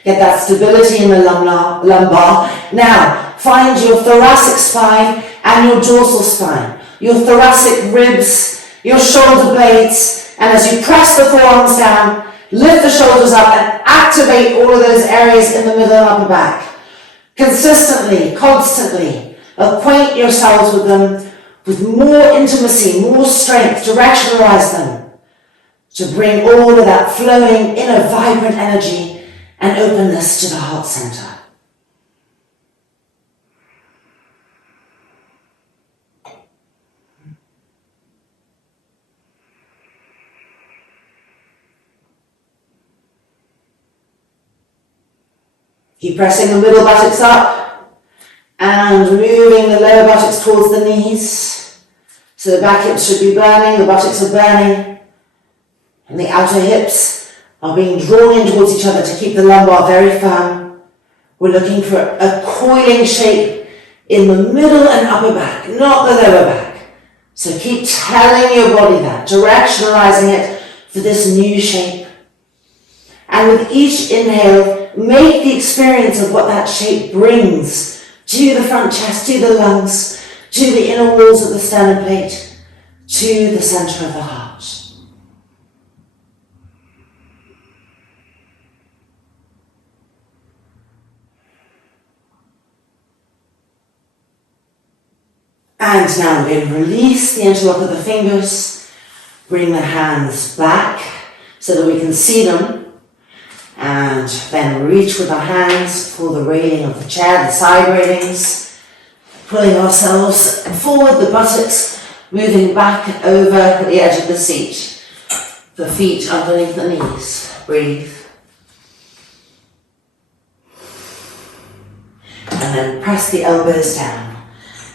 Get that stability in the lumbar. Now, find your thoracic spine and your dorsal spine, your thoracic ribs, your shoulder blades, and as you press the forearms down, lift the shoulders up and activate all of those areas in the middle and upper back. Consistently, constantly, acquaint yourselves with them with more intimacy, more strength, directionalize them to bring all of that flowing inner vibrant energy and openness to the heart center. Keep pressing the middle buttocks up and moving the lower buttocks towards the knees. So the back hips should be burning, the buttocks are burning, and the outer hips are being drawn in towards each other to keep the lumbar very firm. We're looking for a coiling shape in the middle and upper back, not the lower back. So keep telling your body that, directionalizing it for this new shape. And with each inhale, make the experience of what that shape brings to the front chest, to the lungs, to the inner walls of the sternum plate, to the center of the heart. And now we're going to release the interlock of the fingers, bring the hands back so that we can see them. And then reach with our hands for the railing of the chair, the side railings, pulling ourselves forward, the buttocks moving back over the edge of the seat, the feet underneath the knees. Breathe. And then press the elbows down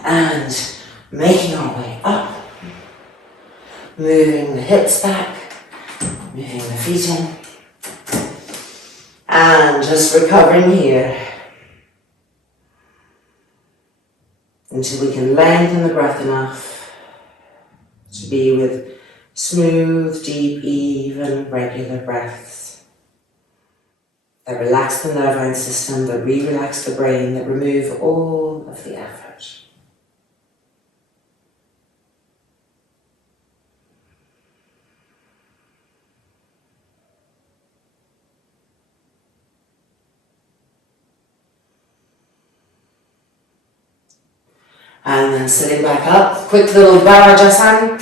and making our way up, moving the hips back, moving the feet in. And just recovering here until we can lengthen the breath enough to be with smooth, deep, even, regular breaths that relax the nervine system, that re-relax the brain, that remove all of the effort. And then sitting back up, quick little Balajasan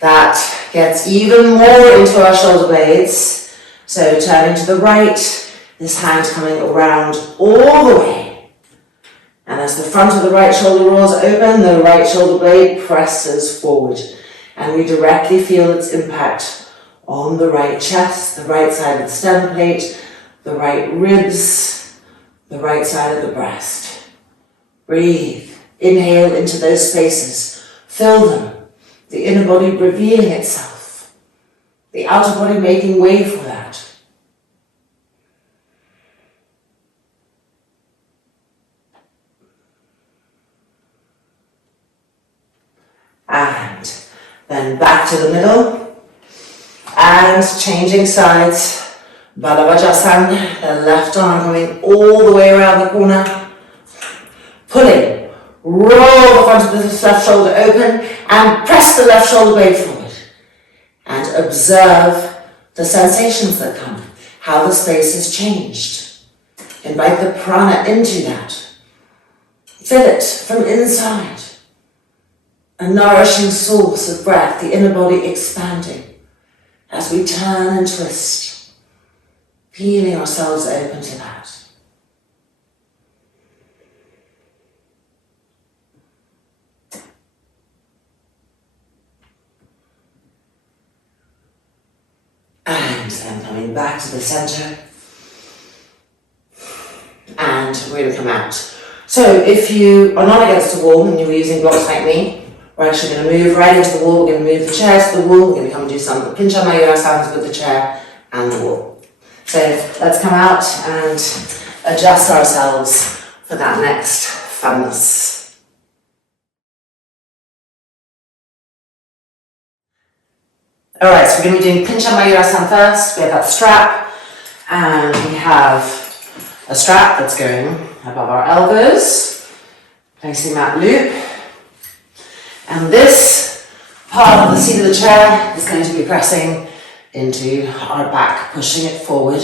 that gets even more into our shoulder blades. So turning to the right, this hand coming around all the way. And as the front of the right shoulder rolls open, the right shoulder blade presses forward. And we directly feel its impact on the right chest, the right side of the sternum plate, the right ribs, the right side of the breast. Breathe. Inhale into those spaces. Fill them. The inner body revealing itself. The outer body making way for that. And then back to the middle. And changing sides. Balavajasana, the left arm coming all the way around the corner. Pulling. Roll the front of the left shoulder open and press the left shoulder blade forward. And observe the sensations that come, how the space has changed. Invite the prana into that. Feel it from inside. A nourishing source of breath, the inner body expanding as we turn and twist, feeling ourselves open to that. And then coming back to the center. And we're going to come out. So if you are not against the wall and you're using blocks like me, we're actually going to move right into the wall. We're going to move the chair to the wall. We're going to come and do some Pincha Mayura sounds with the chair and the wall. So let's come out and adjust ourselves for that next funness. Alright, so we're going to be doing Pincha Mayura first. We have that strap, and we have a strap that's going above our elbows, placing that loop. And this part of the seat of the chair is going to be pressing into our back, pushing it forward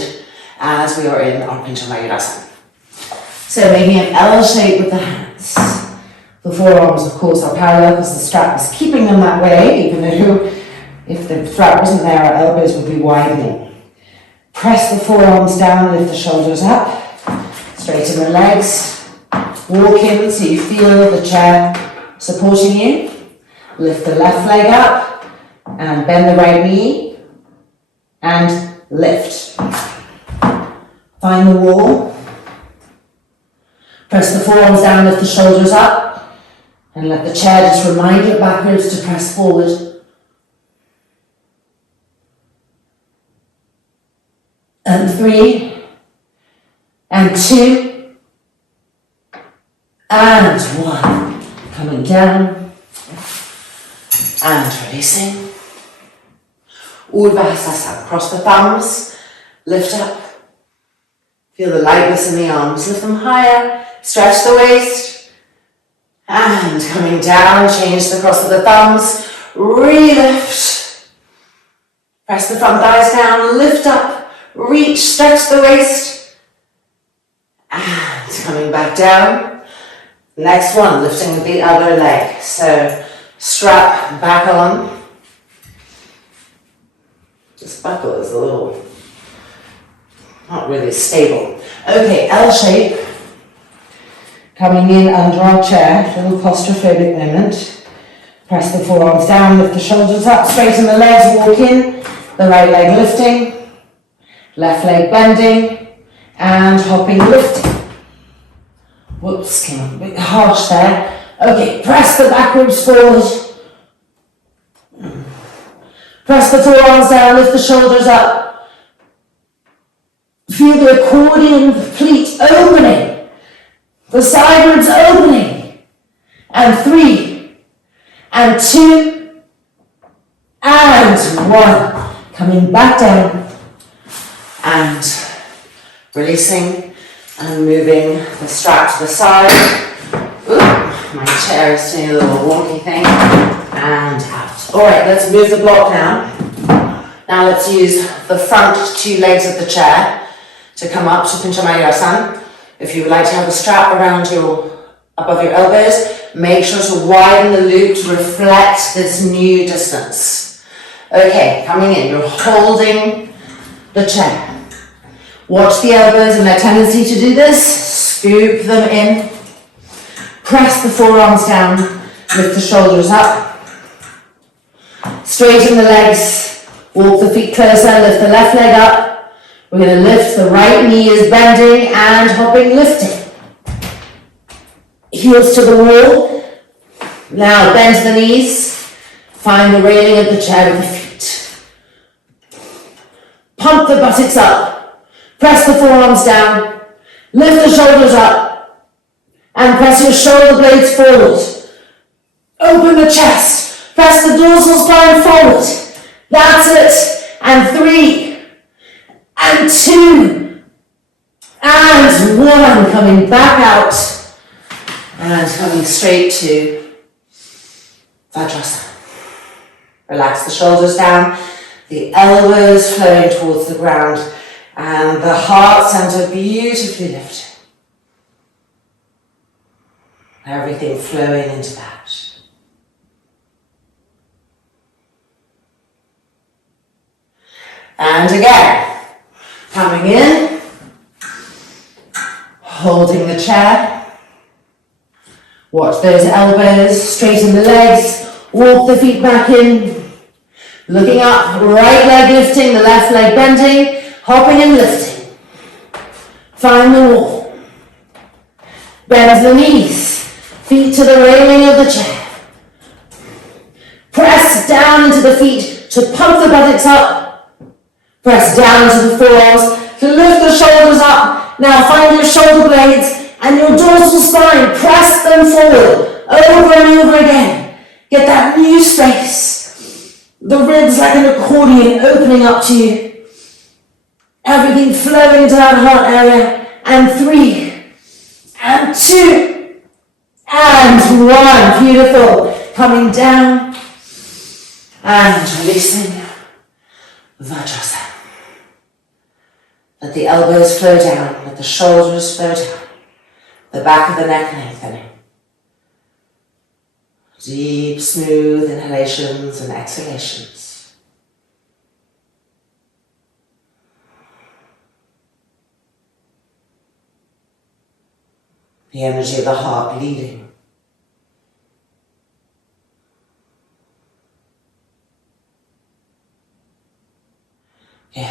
as we are in our Pincha Mayura. So making an L shape with the hands. The forearms, of course, are parallel because the strap is keeping them that way, even though if the strap wasn't there, our elbows would be widening. Press the forearms down, lift the shoulders up, straighten the legs, walk in so you feel the chair supporting you. Lift the left leg up and bend the right knee and lift. Find the wall. Press the forearms down, lift the shoulders up and let the chair just remind you backwards to press forward. And 3, and 2, and 1. Coming down, and releasing. Urdhva, cross the thumbs, lift up. Feel the lightness in the arms, lift them higher, stretch the waist. And coming down, change the cross of the thumbs, re-lift. Press the front thighs down, lift up. Reach, stretch the waist, and coming back down. Next one, lifting the other leg. So strap back on. This buckle is a little, not really stable. Okay, L shape. Coming in under our chair, a little claustrophobic moment. Press the forearms down, lift the shoulders up, straighten the legs, walk in. The right leg lifting. Left leg bending and hopping, lifting. Whoops, came up a bit harsh there. Okay, press the back ribs forward. Press the forearms down, lift the shoulders up. Feel the accordion pleat opening. The side ribs opening. And 3, and 2, and 1. Coming back down. And releasing and moving the strap to the side. Ooh, my chair is doing a little wonky thing. And out. Alright, let's move the block now. Now let's use the front 2 legs of the chair to come up to Pincha Mayura. If you would like to have a strap around above your elbows, Make sure to widen the loop to reflect this new distance. Okay, coming in, you're holding the chair. Watch the elbows and their tendency to do this. Scoop them in. Press the forearms down. Lift the shoulders up. Straighten the legs. Walk the feet closer. Lift the left leg up. We're going to lift the right knee is bending and hopping, lifting. Heels to the wall. Now bend the knees. Find the railing of the chair with the feet. Pump the buttocks up. Press the forearms down. Lift the shoulders up. And press your shoulder blades forward. Open the chest. Press the dorsal spine forward. That's it. And 3. And 2. And 1. Coming back out. And coming straight to Vajrasana. Relax the shoulders down, the elbows flowing towards the ground, and the heart center beautifully lifted. Everything flowing into that. And again, coming in, holding the chair. Watch those elbows, straighten the legs, walk the feet back in. Looking up, right leg lifting, the left leg bending, hopping and lifting. Find the wall. Bend the knees, feet to the railing of the chair. Press down into the feet to pump the buttocks up. Press down into the forearms to lift the shoulders up. Now find your shoulder blades and your dorsal spine, press them forward, over and over again. Get that new space. The ribs like an accordion opening up to you. Everything flowing into that heart area. And 3, and 2, and 1. Beautiful. Coming down and releasing Vajrasana. Let the elbows flow down, let the shoulders flow down. The back of the neck lengthening. Deep, smooth inhalations and exhalations. The energy of the heart leading. Good.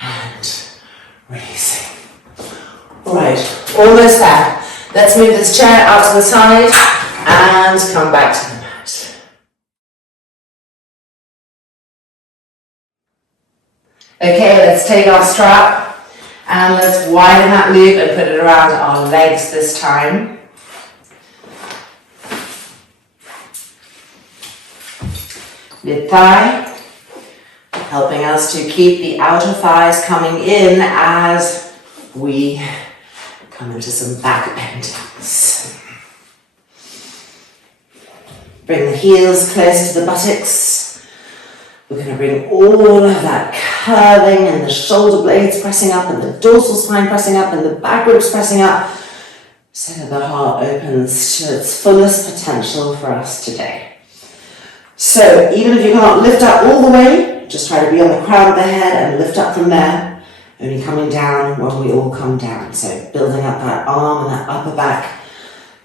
And releasing. Right, almost there. Let's move this chair out to the side and come back to the mat. Okay, let's take our strap and let's widen that loop and put it around our legs this time. Mid thigh, helping us to keep the outer thighs coming in as we come into some back bendings. Bring the heels close to the buttocks. We're going to bring all of that curving and the shoulder blades pressing up and the dorsal spine pressing up and the back ribs pressing up so that the heart opens to its fullest potential for us today. So even if you cannot lift up all the way, just try to be on the crown of the head and lift up from there. Only coming down when we all come down. So building up that arm and that upper back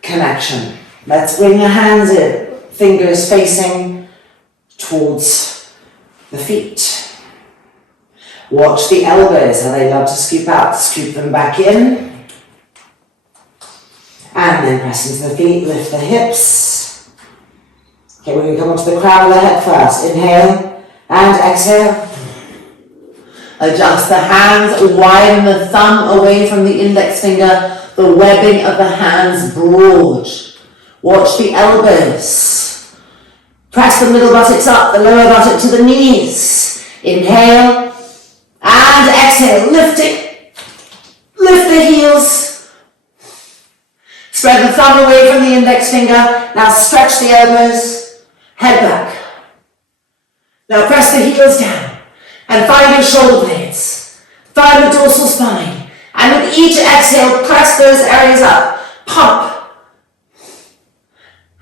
connection. Let's bring the hands in, fingers facing towards the feet. Watch the elbows, how they love to scoop out. Scoop them back in. And then press into the feet, lift the hips. Okay, we're going to come onto the crown of the head first. Inhale and exhale. Adjust the hands, widen the thumb away from the index finger, the webbing of the hands broad. Watch the elbows. Press the middle buttocks up, the lower buttock to the knees. Inhale and exhale, lifting. Lift the heels. Spread the thumb away from the index finger. Now stretch the elbows, head back. Now press the heels down. And find your shoulder blades. Find the dorsal spine. And with each exhale, press those areas up. Pump.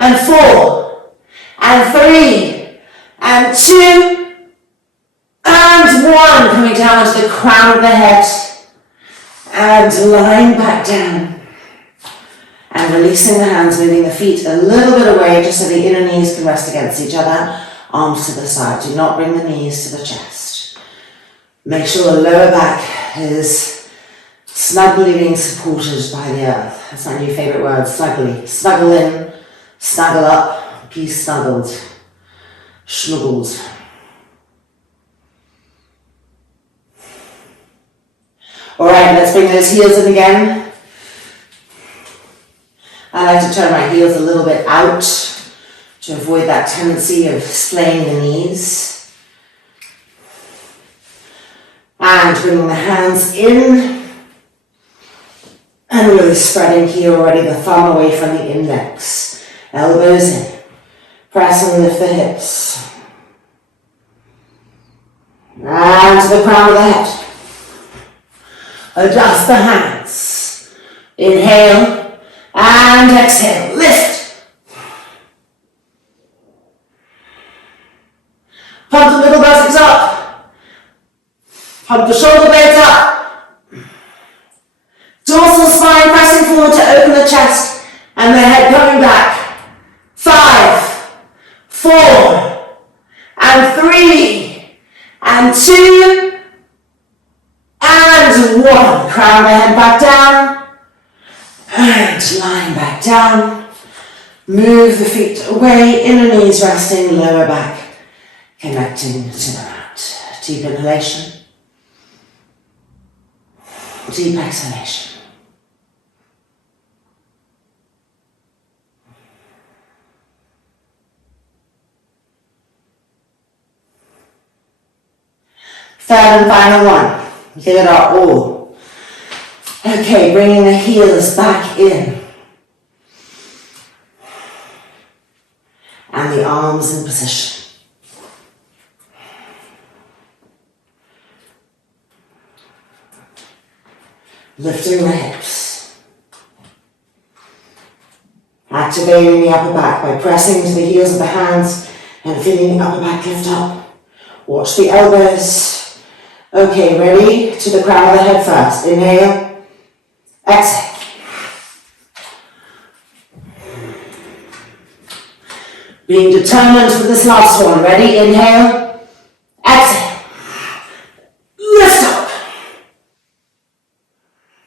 and 4, and 3, and 2, and 1. Coming down to the crown of the head, and lying back down. And releasing the hands, moving the feet a little bit away, just so the inner knees can rest against each other. Arms to the side. Do not bring the knees to the chest. Make sure the lower back is snugly being supported by the earth. That's my new favourite word, snugly. Snuggle in, snuggle up, be snuggled, snuggled. Alright, let's bring those heels in again. I like to turn my heels a little bit out to avoid that tendency of splaying the knees. And bringing the hands in and really spreading here already, the thumb away from the index. Elbows in. Press and lift the hips. And to the crown of the head. Adjust the hands. Inhale and exhale. Lift. Pump the middle buttocks up. Pump the shoulder blades up. Dorsal spine pressing forward to open the chest and the head coming back. 5, 4, and 3, and 2, and 1. Crown the head back down, and lying back down. Move the feet away, inner knees resting, lower back connecting to the mat. Deep inhalation, deep exhalation. Third and final one. Give it our all. Okay, bringing the heels back in. And the arms in position. Lifting the hips. Activating the upper back by pressing into the heels of the hands and feeling the upper back lift up. Watch the elbows. Okay, ready? To the crown of the head first. Inhale. Exhale. Being determined for this last one. Ready? Inhale. Exhale. Lift up.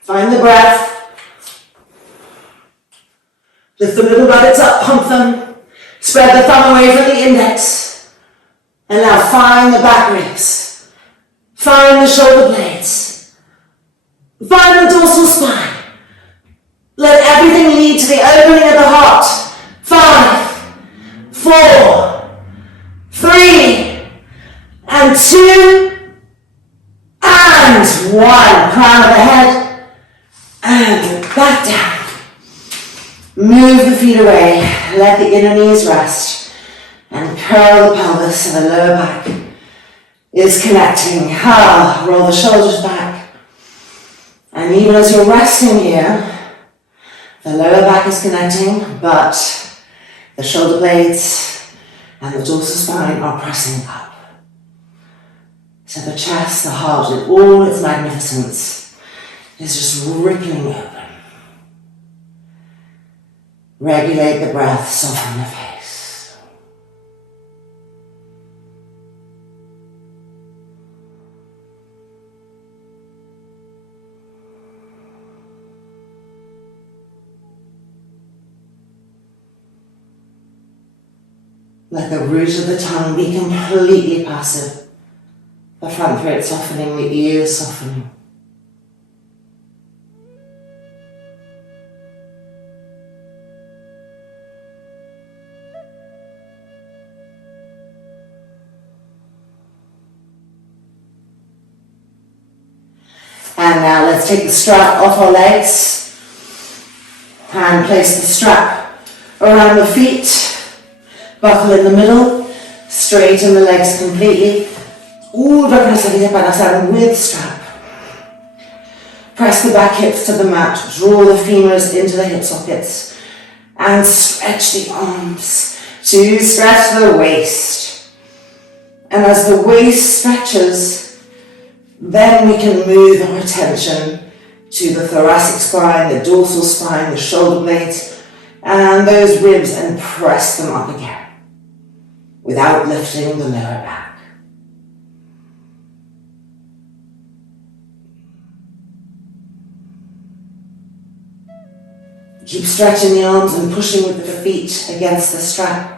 Find the breath. Lift the middle buttocks up. Pump them. Spread the thumb away from the index. And now find the back ribs. Find the shoulder blades. Find the dorsal spine. Let everything lead to the opening of the heart. 5, 4, 3, and 2, and 1. Crown of the head, and back down. Move the feet away. Let the inner knees rest, and curl the pelvis so the lower back is connecting. Roll the shoulders back. And even as you're resting here, the lower back is connecting, but the shoulder blades and the dorsal spine are pressing up. So the chest, the heart, in all its magnificence, is just rippling open. Regulate the breath, soften the face. Let the root of the tongue be completely passive. The front throat softening, the ears softening. And now let's take the strap off our legs and place the strap around the feet. Buckle in the middle, straighten the legs completely. With strap. Press the back hips to the mat, draw the femurs into the hip sockets, And stretch the arms to stretch the waist. And as the waist stretches, then we can move our attention to the thoracic spine, the dorsal spine, the shoulder blades, and those ribs, and press them up again without lifting the lower back. Keep stretching the arms and pushing with the feet against the strap.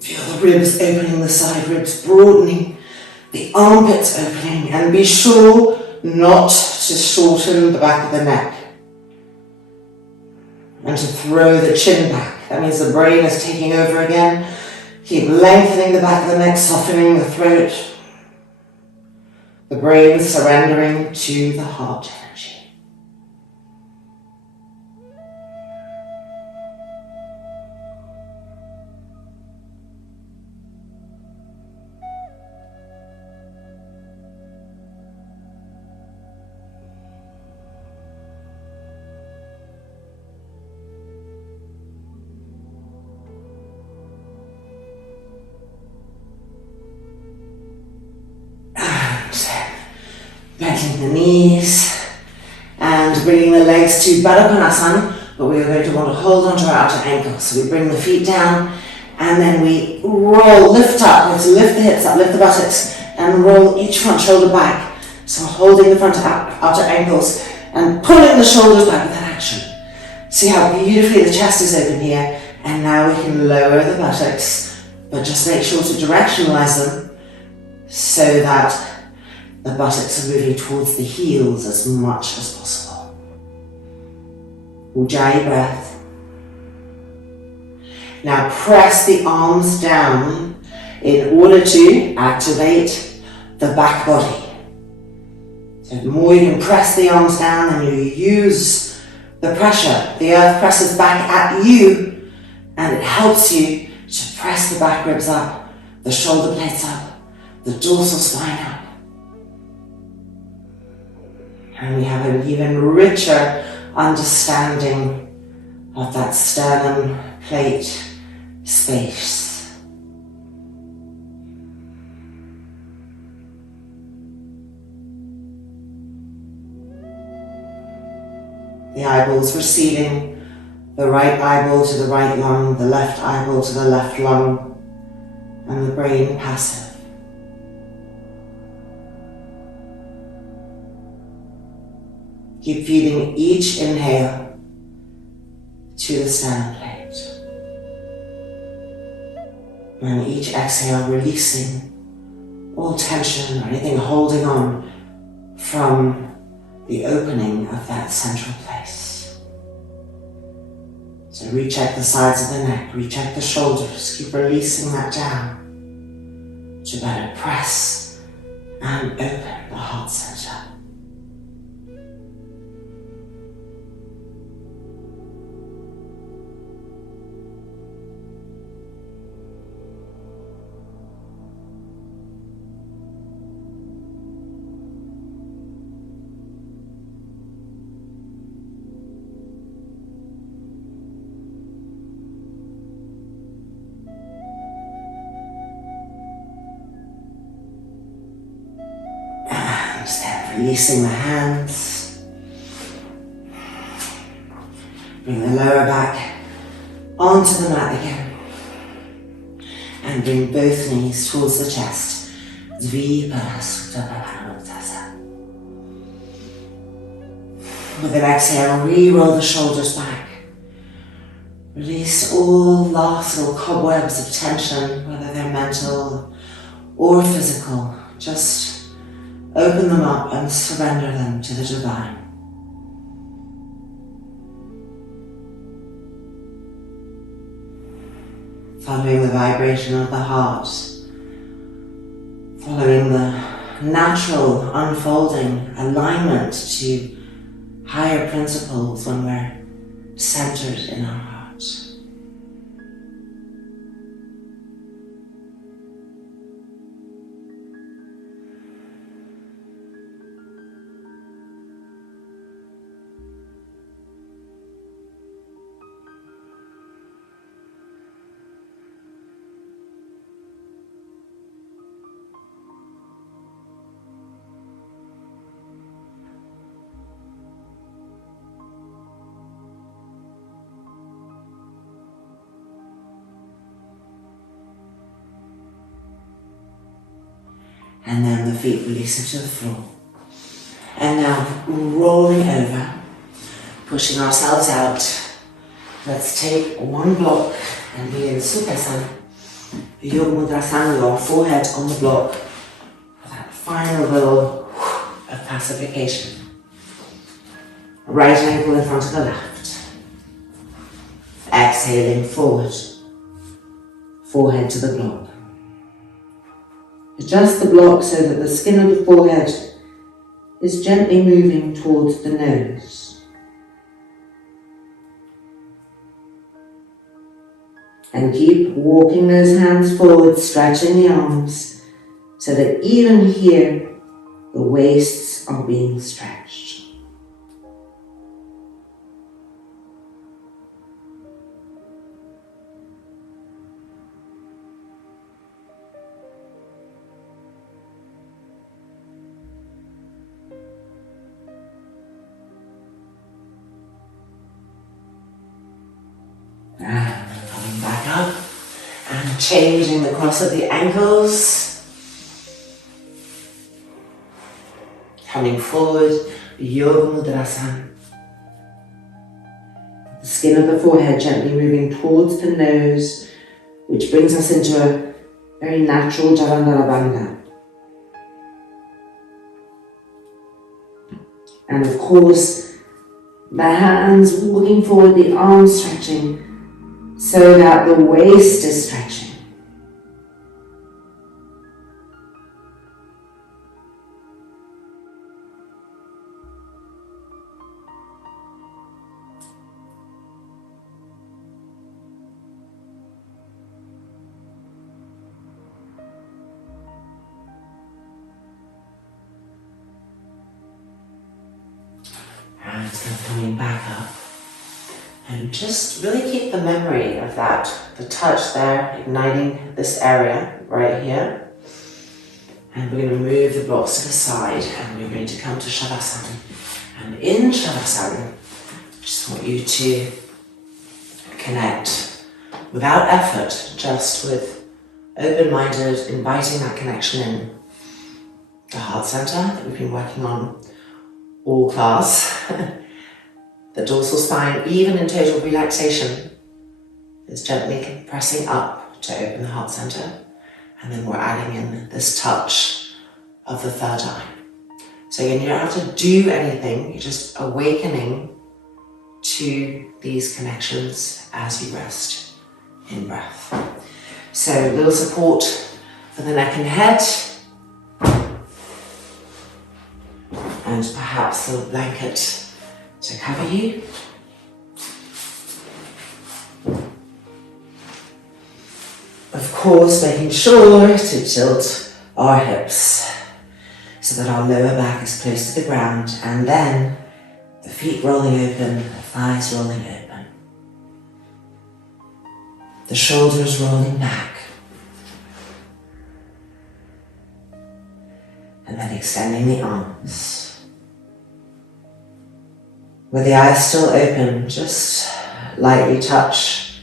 Feel the ribs opening, the side ribs broadening, the armpits opening, and be sure not to shorten the back of the neck and to throw the chin back. That means the brain is taking over again. Keep lengthening the back of the neck, softening the throat. The brain surrendering to the heart energy. Bending the knees and bringing the legs to Baddha, but we are going to want to hold onto our outer ankles. So we bring the feet down and then we roll, lift up. We have to lift the hips up, lift the buttocks, and roll each front shoulder back. So holding the front outer ankles and pulling the shoulders back with that action. See how beautifully the chest is open here, and now we can lower the buttocks, but just make sure to directionalize them so that the buttocks are moving towards the heels as much as possible. Ujjayi breath. Now press the arms down in order to activate the back body. So the more you can press the arms down, and you use the pressure. The earth presses back at you, and it helps you to press the back ribs up, the shoulder blades up, the dorsal spine up. And we have an even richer understanding of that sternum plate space. The eyeballs receiving, the right eyeball to the right lung, the left eyeball to the left lung, and the brain passive. Keep feeding each inhale to the sternum plate. And each exhale releasing all tension or anything holding on from the opening of that central place. So recheck the sides of the neck, recheck the shoulders, keep releasing that down to better press and open the heart center. Releasing the hands. Bring the lower back onto the mat again. And bring both knees towards the chest. With an exhale, re-roll the shoulders back. Release all last little cobwebs of tension, whether they're mental or physical. Just open them up and surrender them to the divine. Following the vibration of the heart, following the natural unfolding alignment to higher principles when we're centered in our heart. And then the feet release into the floor. And now rolling over, pushing ourselves out. Let's take one block and be in Sukhasana. Yoga Mudrasana with our forehead on the block. For that final little of pacification. Right ankle in front of the left. Exhaling forward. Forehead to the block. Adjust the block so that the skin of the forehead is gently moving towards the nose. And keep walking those hands forward, stretching the arms, so that even here, the waists are being stretched. And coming back up and changing the cross of the ankles. Coming forward, Yoga Mudrasana. The skin of the forehead gently moving towards the nose, which brings us into a very natural Jalandhara Bandha. And of course, the hands walking forward, the arms stretching, so that the waist is stretching. And then coming back up. And just really keep the memory of that, the touch there, igniting this area right here. And we're going to move the blocks to the side and we're going to come to Shavasana. And in Shavasana, I just want you to connect without effort, just with open-minded, inviting that connection in. The heart center that we've been working on all class. The dorsal spine, even in total relaxation, is gently pressing up to open the heart center. And then we're adding in this touch of the third eye. So again, you don't have to do anything, you're just awakening to these connections as you rest in breath. So a little support for the neck and head. And perhaps a little blanket to cover you. Of course, making sure to tilt our hips so that our lower back is close to the ground, and then the feet rolling open, the thighs rolling open, the shoulders rolling back, and then extending the arms. With the eyes still open, just lightly touch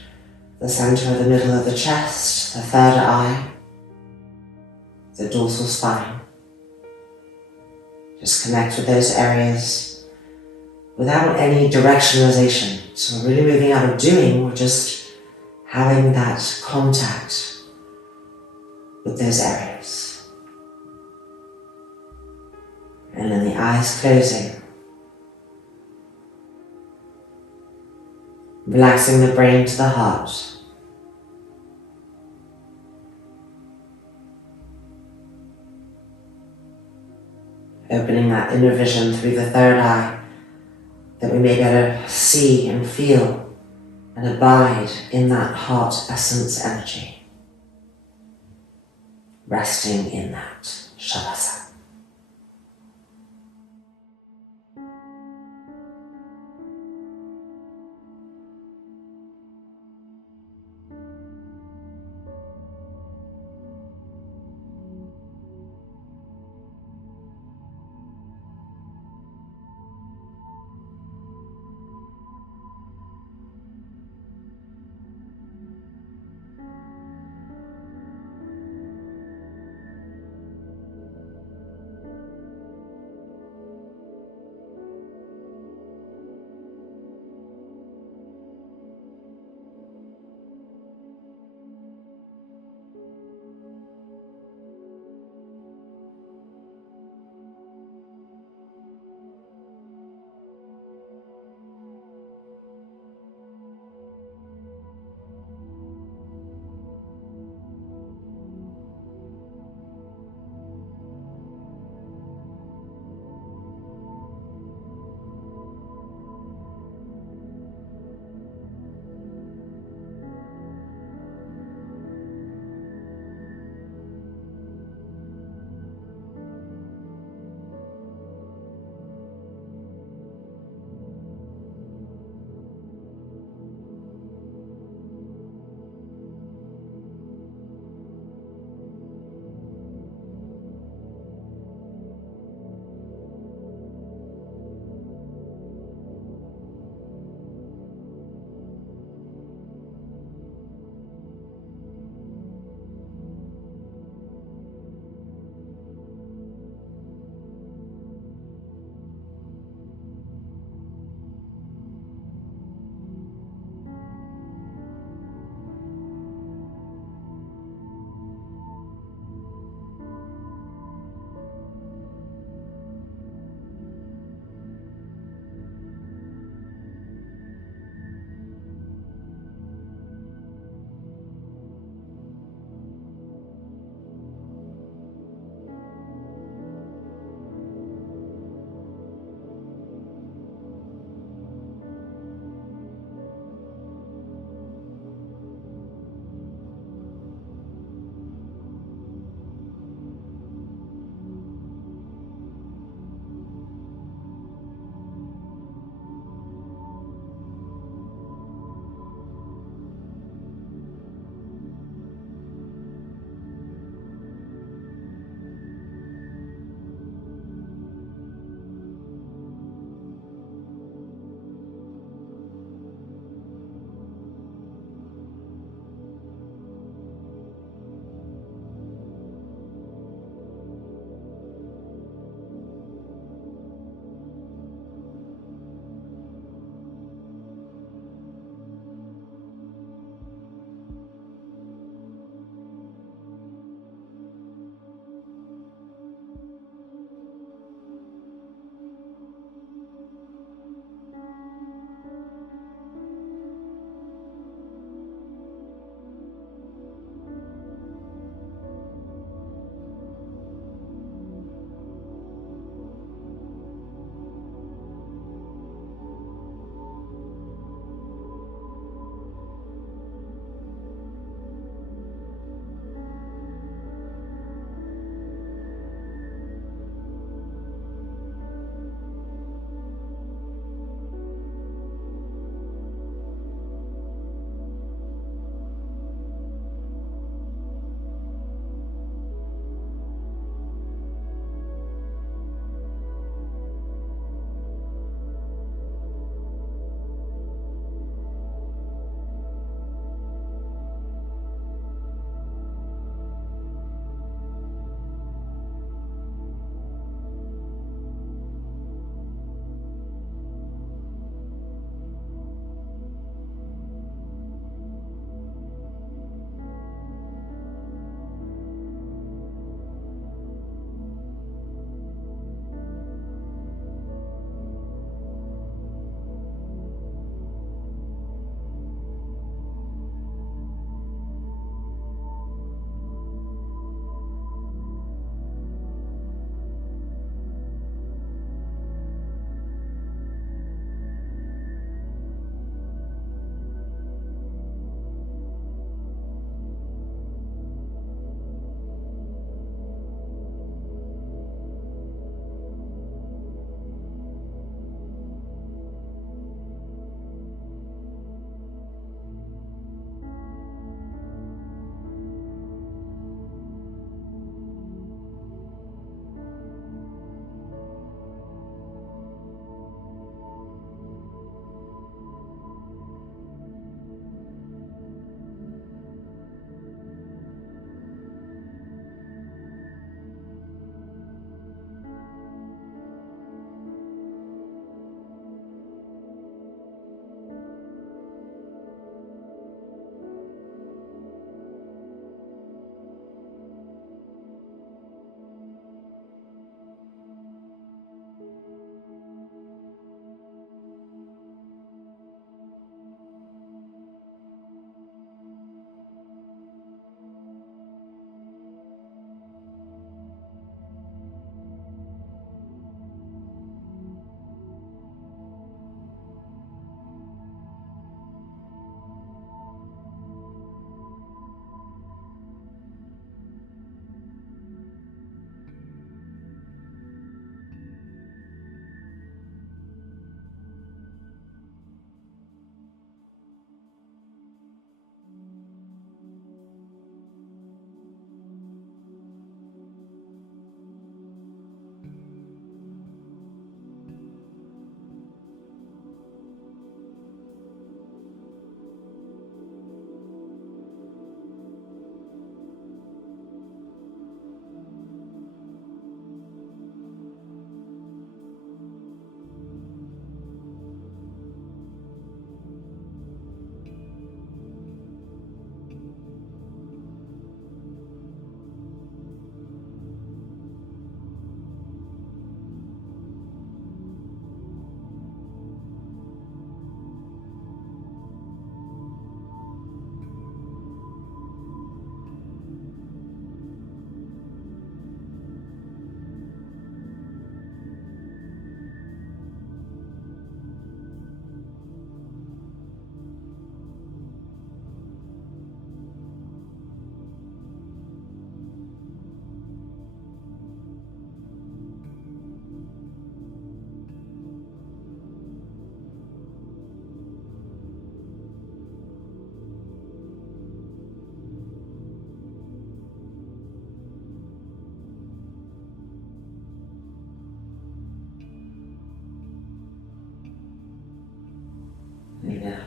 the center of the middle of the chest, the third eye, the dorsal spine. Just connect with those areas without any directionalization. So we're really moving out of doing, we're just having that contact with those areas. And then the eyes closing. Relaxing the brain to the heart. Opening that inner vision through the third eye, that we may better see and feel and abide in that heart essence energy. Resting in that Shavasana.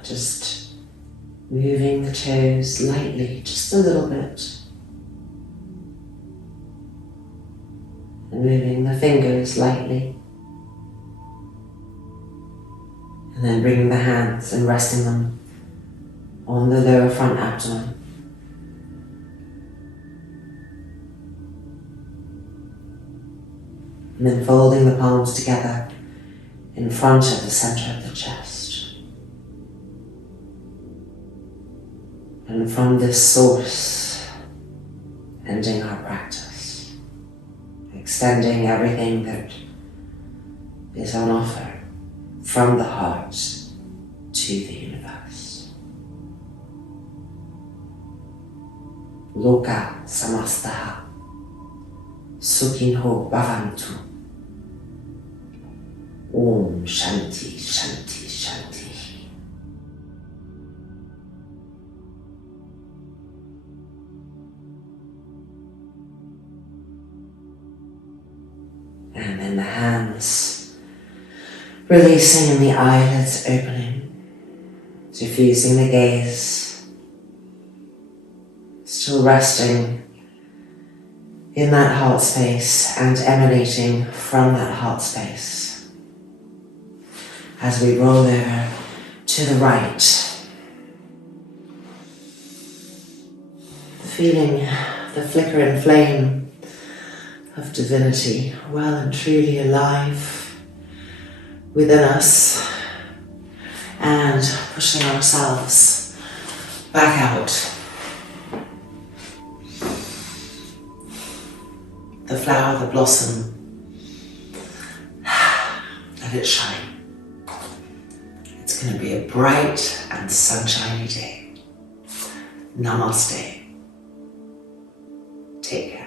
just moving the toes lightly, just a little bit. And moving the fingers lightly. And then bringing the hands and resting them on the lower front abdomen. And then folding the palms together in front of the center of the chest. And from this source, ending our practice, extending everything that is on offer from the heart to the universe. Loka samastaha sukhinho bhavantu. Om Shanti Shanti Shanti. And then the hands releasing and the eyelids opening, diffusing the gaze, still resting in that heart space and emanating from that heart space. As we roll over to the right, feeling the flickering flame of divinity well and truly alive within us, and pushing ourselves back out. The flower, the blossom, let it shine. It's going to be a bright and sunshiny day. Namaste. Take care.